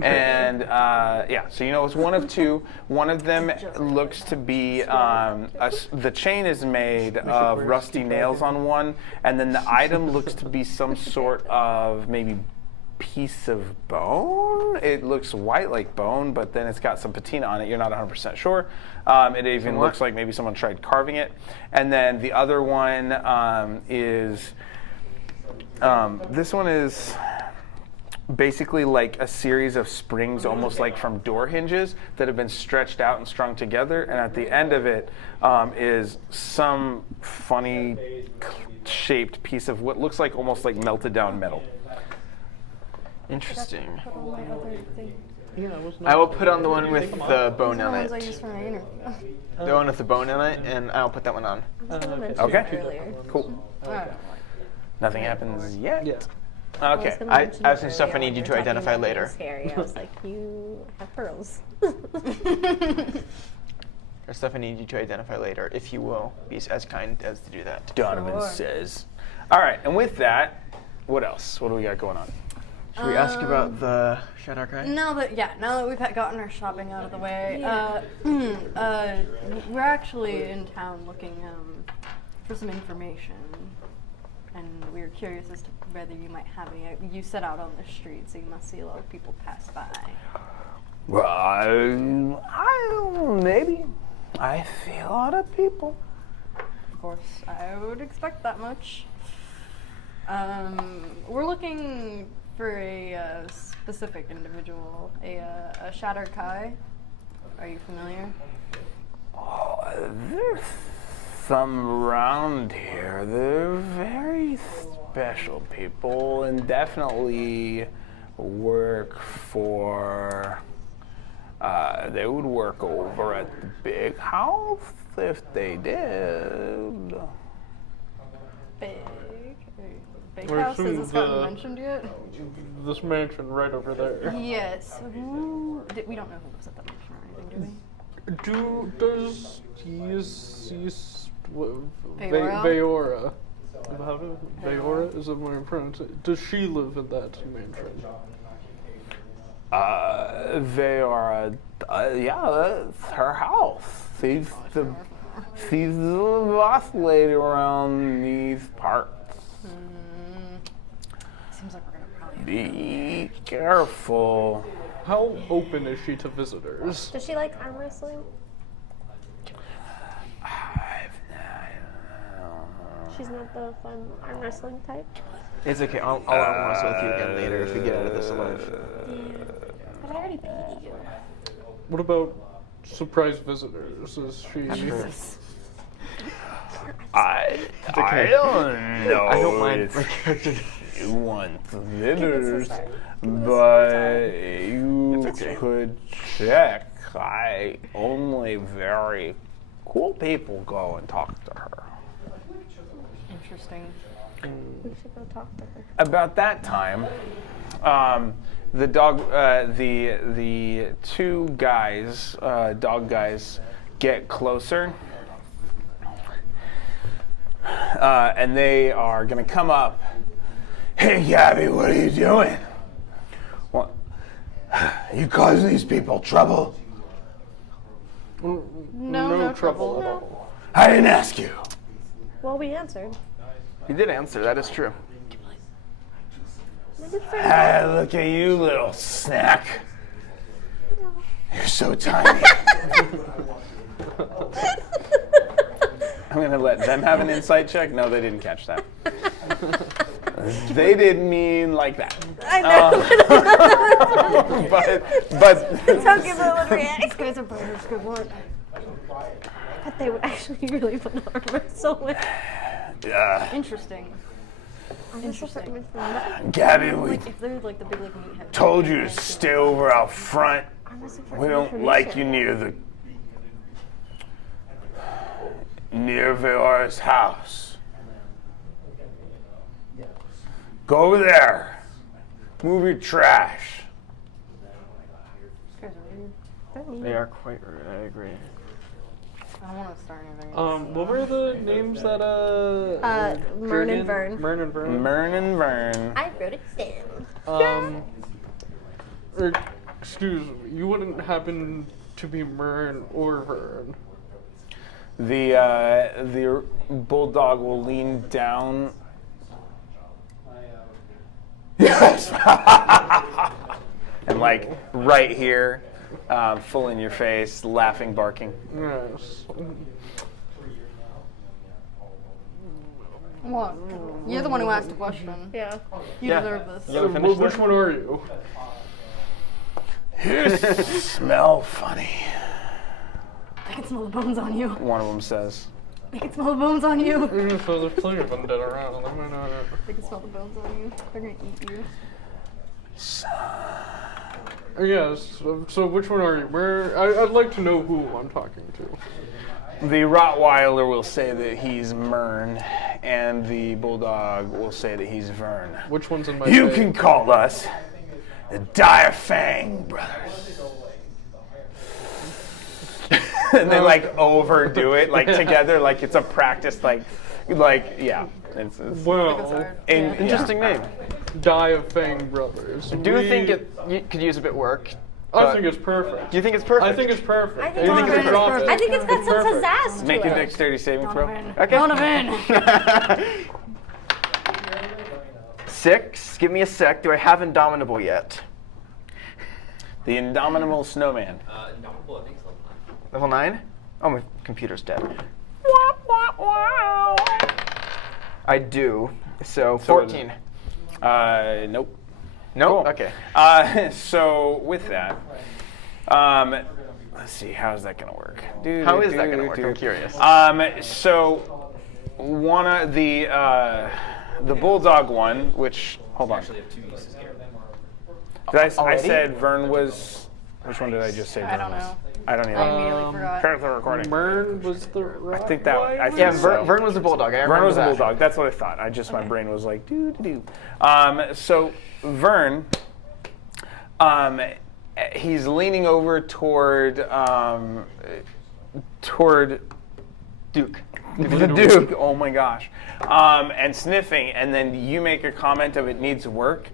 And yeah, so you know it's one of 2. One of them looks to be the chain is made of rusty nails on one, and then the item looks to be some sort of maybe piece of bone. It looks white like bone, but then it's got some patina on it. You're not 100% sure. It even looks like maybe someone tried carving it. And then the other one is this one is basically like a series of springs, almost like from door hinges, that have been stretched out and strung together. And at the end of it is some funny shaped piece of what looks like almost like melted down metal. Interesting. Yeah, it was I will put on the one with the bone Those are on the ones I it. used for my interview. The one with the bone on it, and I'll put that one on. Okay. Earlier. Cool. Alright. Nothing happens yet. Yeah. Okay. I have some stuff I need you to Talking identify about later. being Scary. I was like, you have pearls. There's stuff I need you to identify later, if you will be as kind as to do that. Donovan Sure. says. All right, and with that, what else? What do we got going on? Should we ask about the Shadow Archive? Now that we've gotten our shopping out of the way, we're actually in town looking for some information, and we were curious as to whether you might have any. You set out on the street, so you must see a lot of people pass by. Well, maybe. I see a lot of people. Of course, I would expect that much. We're looking for a specific individual, a Shatter Kai. Are you familiar? Oh, there's some around here. They're very special people and definitely work for. They would work over at the big house if they did. Big We're house? Has assuming this gotten the- mentioned yet? This mansion right over there. Yes. We don't know who lives at that mansion or anything, do we? Does Veora? Veora? How do Veora? Is it more important? Does she live in that mansion? They are, yeah, that's her house. She's the boss lady around these parts. Seems like we're gonna probably. Be careful. How open is she to visitors? Does she like arm wrestling? She's not the fun arm wrestling type. It's okay. I'll arm wrestle with you again later if we get out of this alive. But I already beat you. What about surprise visitors? Is she? I okay. don't know I don't mind my if character. you want visitors, sorry. but you It's okay. could check. Only very cool people go and talk to her. Interesting. We should go talk to her. About that time, the two guys, dog guys, get closer. and they are going to come up. Hey, Gabby, what are you doing? What? You causing these people trouble? No trouble at all. I didn't ask you. Well, we answered. You did answer. That is true. Ah, look at you, little snack. You're so tiny. I'm going to let them have an insight check. No, they didn't catch that. They didn't mean like that. I know. But Don't give them a react. Guys are brothers. Good one. But they would actually really put armor so much. Interesting. Interesting. Gabby, we If they're like the big like meathead. told you to stay over out front. We don't like you near Viora's house. Go over there. Move your trash. These guys are weird. They are quite rude. I agree. I don't want to start anything. What were the names that Mern and Jurgen- Vern. Mern and Vern. Mern and Vern. I wrote it down. Excuse me, you wouldn't happen to be Mern or Vern. The bulldog will lean down. Yes. And like right here, full in your face, laughing, barking. Yes. What? You're the one who asked the question. Yeah. You Yeah. deserve this. You wanna finish Which that? one are you? You smell funny. I can smell the bones on you. One of them says. I can smell the bones on you. So there's plenty of them dead around. I might not. I can smell the bones on you. They're gonna eat you. Yes. So which one are you? I'd like to know who I'm talking to. The Rottweiler will say that he's Mern, and the Bulldog will say that he's Vern. Which one's in my You bag? can call us the Dire Fang Brothers. And they like overdo it, like together, like it's a practice, like yeah. It's Well, Interesting name. Die of Fang Brothers. Do you think it could use a bit work? I think it's perfect. Do you think it's perfect? I think it's perfect. I think You it's can perfect. drop it. I think it's got some Perfect. pizzazz to Make a it. dexterity saving throw. Okay. Donovan. 6. Give me a sec. Do I have Indomitable yet? The Indomitable Snowman. Indomitable, I think so. Level 9? Oh, my computer's dead. I do. So 14. Nope. Nope. Cool. Okay. So with that, let's see, how's that gonna work? How is that gonna work? I'm curious. So one of the Bulldog one, which hold on, Actually, have two uses here. I Already? said Vern was. Which one did I just say? I Vern don't was? know. I don't I even. immediately forgot. Start the recording. Mern was the. I think that. I think Yeah, so. Vern was the bulldog. I Vern remember was a that. bulldog. That's what I thought. My brain was like doo doo doo. So Vern, he's leaning over toward Duke. the Duke. Oh my gosh, and sniffing, and then you make a comment of it needs work,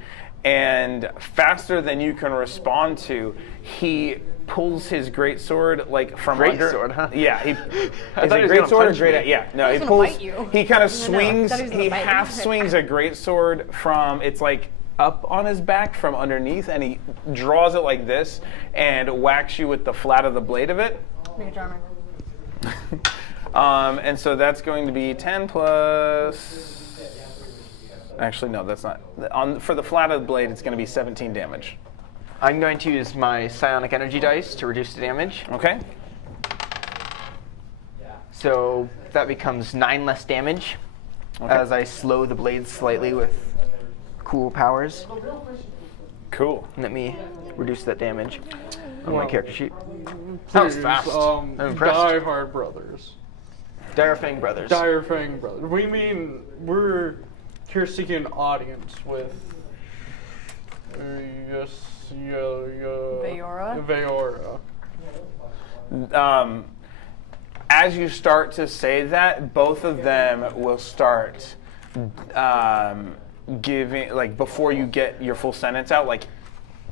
and faster than you can respond to, he pulls his great sword like from Great under. sword, huh? Yeah, he. I Is thought it he was great gonna sword or punch great? me. Yeah, no. He gonna pulls. bite you. He kind of I swings. thought he was gonna He bite me. half swings a great sword from. It's like up on his back from underneath, and he draws it like this and whacks you with the flat of the blade of it. Make a charmer. And so that's going to be 10 plus. Actually, no, that's not. For the flat of the blade, it's going to be 17 damage. I'm going to use my psionic energy dice to reduce the damage. Okay. So that becomes 9 less damage as I slow the blade slightly with cool powers. Cool. Let me reduce that damage on my Wow. character sheet. That was fast. I'm impressed. Die Hard Brothers. Dire Fang Brothers. Dire Fang Brothers. We mean we're here seeking an audience with. Veora? Veora. as you start to say that, both of them will start giving, like, before you get your full sentence out, like,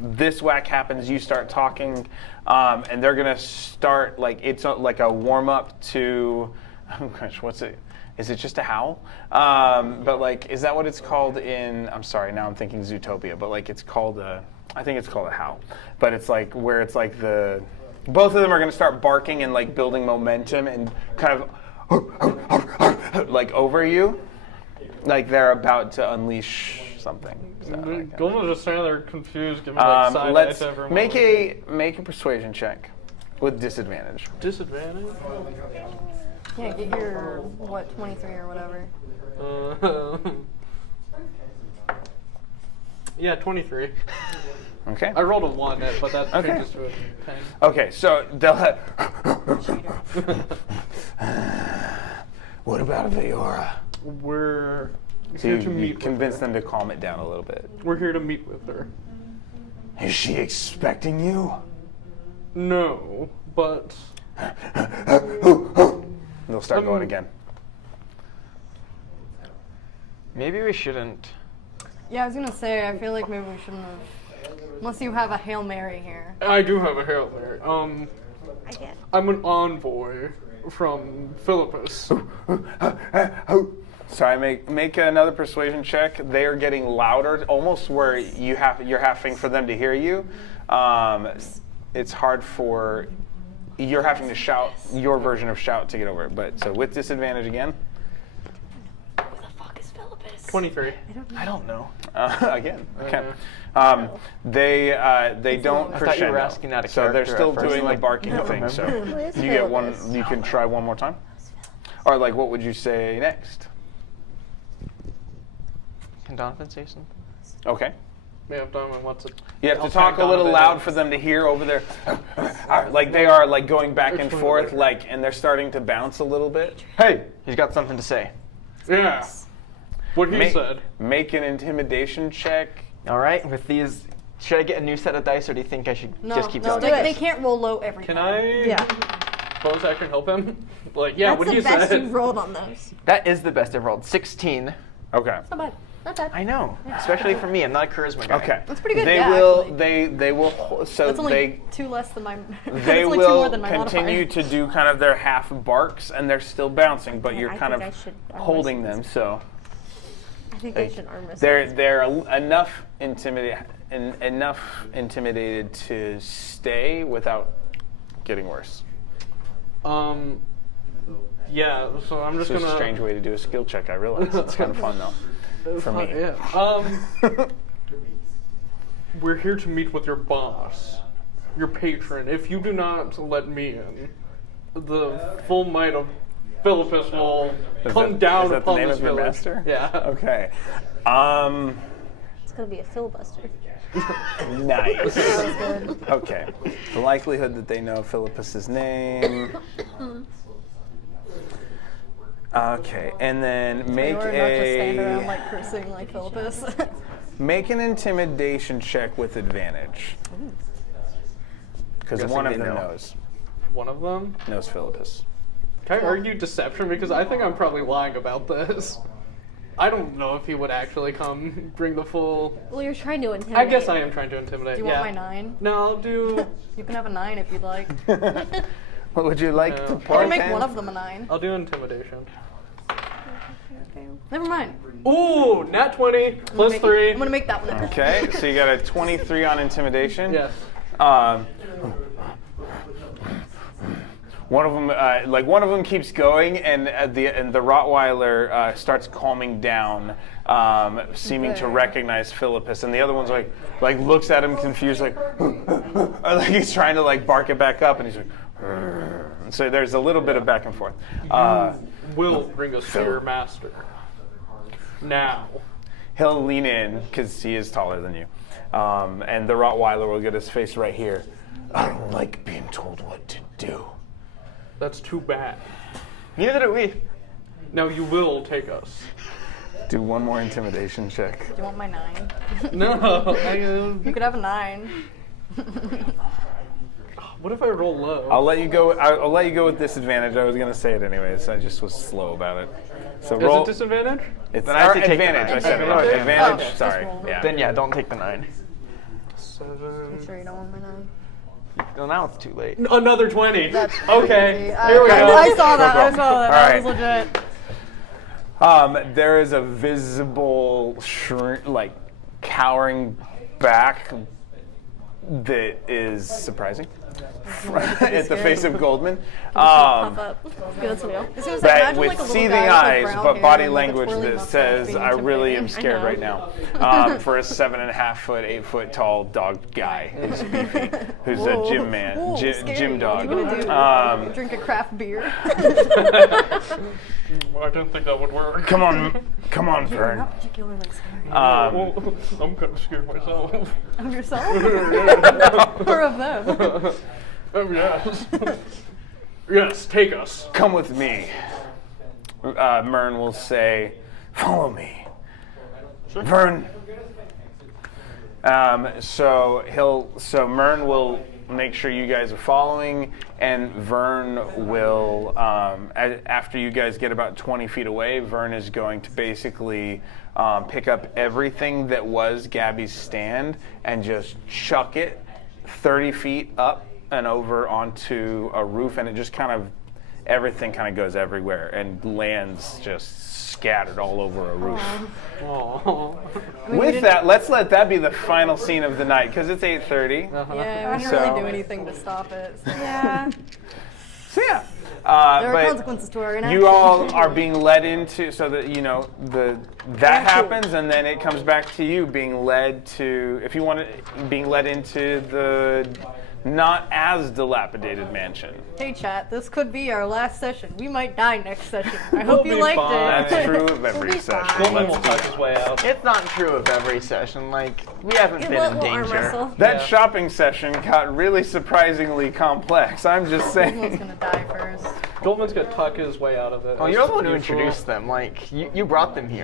this whack happens, you start talking, and they're gonna start, like, it's like a warm up to, oh gosh, what's it? Is it just a howl? But like, is that what it's called in? I'm sorry, now I'm thinking Zootopia, but like, it's called a. I think it's called a howl, but it's like where it's like both of them are gonna start barking and like building momentum and kind of like over you, like they're about to unleash something. So, like, Golden's just standing there confused, giving like side let's eyes to everyone. make a persuasion check with disadvantage. Disadvantage? Yeah, get your, 23 or whatever. Yeah, 23. Okay. I rolled a 1, but that Okay. changes to a 10. Okay, so they'll have. What about Viora? We're So here you to meet convince with her. them to calm it down a little bit. We're here to meet with her. Is she expecting you? No, but They'll start going again. Maybe we shouldn't. Yeah, I was gonna say, I feel like maybe we shouldn't have, unless you have a Hail Mary here. I do have a Hail Mary. I can't. I'm an envoy from Philippus. Sorry, make another persuasion check. They are getting louder, almost where you're having for them to hear you. It's hard for you're having to shout your version of shout to get over it. But so with disadvantage again. Who the fuck is Philippus? 23. I don't know. Again, okay. They don't I crescendo. thought you were asking out of so they're character still at first. doing the Like, barking I don't thing. So remember. is you get one. Philippus? You can try one more time. Or like, what would you say next? Can Donovan say something? Okay. Yeah, Donovan, what's it? You have to I'll talk tag a little Donovan loud in. for them to hear over there. Like they are like going back and Explain forth, later. like, and they're starting to bounce a little bit. Hey, he's got something to say. Yeah. What he said. Make an intimidation check. All right, with these, should I get a new set of dice, or do you think I should No, just keep no, going? they can't roll low every Can time. I Yeah. bonus action help him? Like, yeah, That's what the he best said. you've rolled on those. That is the best I've rolled. 16. Okay. Not bad. Not bad. I know, especially for me. I'm not a charisma guy. Okay. That's pretty good, They yeah, will. actually. They will. So That's only they. 2 less than my. They that's like 2 will more than my continue modifier. to do kind of their half barks, and they're still bouncing, but you're I kind think I of should arm holding wrestle them. this. So I think I should arm wrestle. they're enough intimidated to stay without getting worse. Yeah, so I'm just It's gonna. a strange way to do a skill check. I realize it's kind of fun though. For me. Yeah. We're here to meet with your boss, your patron. If you do not let me in, the full might of Philippus will come down is that the upon name this of your village. master? Yeah. Okay. It's gonna be a filibuster. Nice. Okay. The likelihood that they know Philippus's name. Okay, and then make Or not just stand around a like cursing like Philippus. make an intimidation check with advantage. Because Guessing one of they them know. One of them. knows Philippus. Can I argue deception? Because I think I'm probably lying about this. I don't know if he would actually come bring the full. Well, you're trying to intimidate. I guess I am trying to intimidate. Do you yeah. want my 9? No, I'll do. You can have a 9 if you'd like. What would you like to No. I play? can make one of them a 9. I'll do intimidation. Never mind. Ooh, nat 20 plus Make it- 3. I'm gonna make that one. Okay, so you got a 23 on intimidation. Yes. One of them keeps going, and the Rottweiler starts calming down, seeming to recognize Philippus, and the other one's like looks at him confused, like like he's trying to like bark it back up, and he's like. So there's a little bit of back and forth. Will bring us to your master. Now. He'll lean in because he is taller than you, and the Rottweiler will get his face right here. I don't like being told what to do. That's too bad. Neither do we. Now you will take us. Do one more intimidation check. Do you want my 9? No. You could have a 9. What if I roll low? I'll let you go. I'll let you go with disadvantage. I was gonna say it anyways. I just was slow about it. So Is roll. it disadvantage? It's Then I have to take the advantage. I nine. said Advantage? advantage. Oh, okay. Sorry. Just roll. Yeah. Then yeah, don't take the 9. 7. Sure you don't want my 9. Well, now it's too late. Another 20. That's Okay. crazy. Here we go. I saw that. I saw that. All That was legit. There is a visible cowering back that is surprising at the face of Goldman. Pop up. Give it to me. But with seething eyes, but body language that says, "I really am scared right now." For a 7.5 foot, 8 foot tall dog guy who's beefy, who's a gym man, Whoa, gym dog. What are you gonna do? Drink a craft beer. I didn't think that would work. Come on, Vern. Not particularly scary. Well, I'm kind of scared myself. Of yourself? Or of them? Oh, yes. Yes, take us. Come with me. Mern will say, "Follow me." Vern. So Mern will make sure you guys are following, and Vern will, after you guys get about 20 feet away, Vern is going to basically pick up everything that was Gabby's stand and just chuck it 30 feet up and over onto a roof, and it just everything kind of goes everywhere and lands just scattered all over a roof. Aww. With that, let's let that be the final scene of the night, because it's 8:30. Yeah, we didn't really do anything to stop it. So. Yeah. So yeah. There are but consequences to our inaction. you all are being led into, so that that happens, and then it comes back to you being led to, if you want to, being led into the not as dilapidated mansion. Hey chat, this could be our last session. We might die next session. I hope you be liked fine. it. That's true of every session. Goldman will Let's touch his way out. It's not true of every session. Like, we haven't been in We'll arm danger. wrestle. That shopping session got really surprisingly complex. I'm just Someone's saying. gonna die first. Goldman's gonna tuck his way out of it. Oh, as you're the one who usual. introduced them. Like, you brought them here.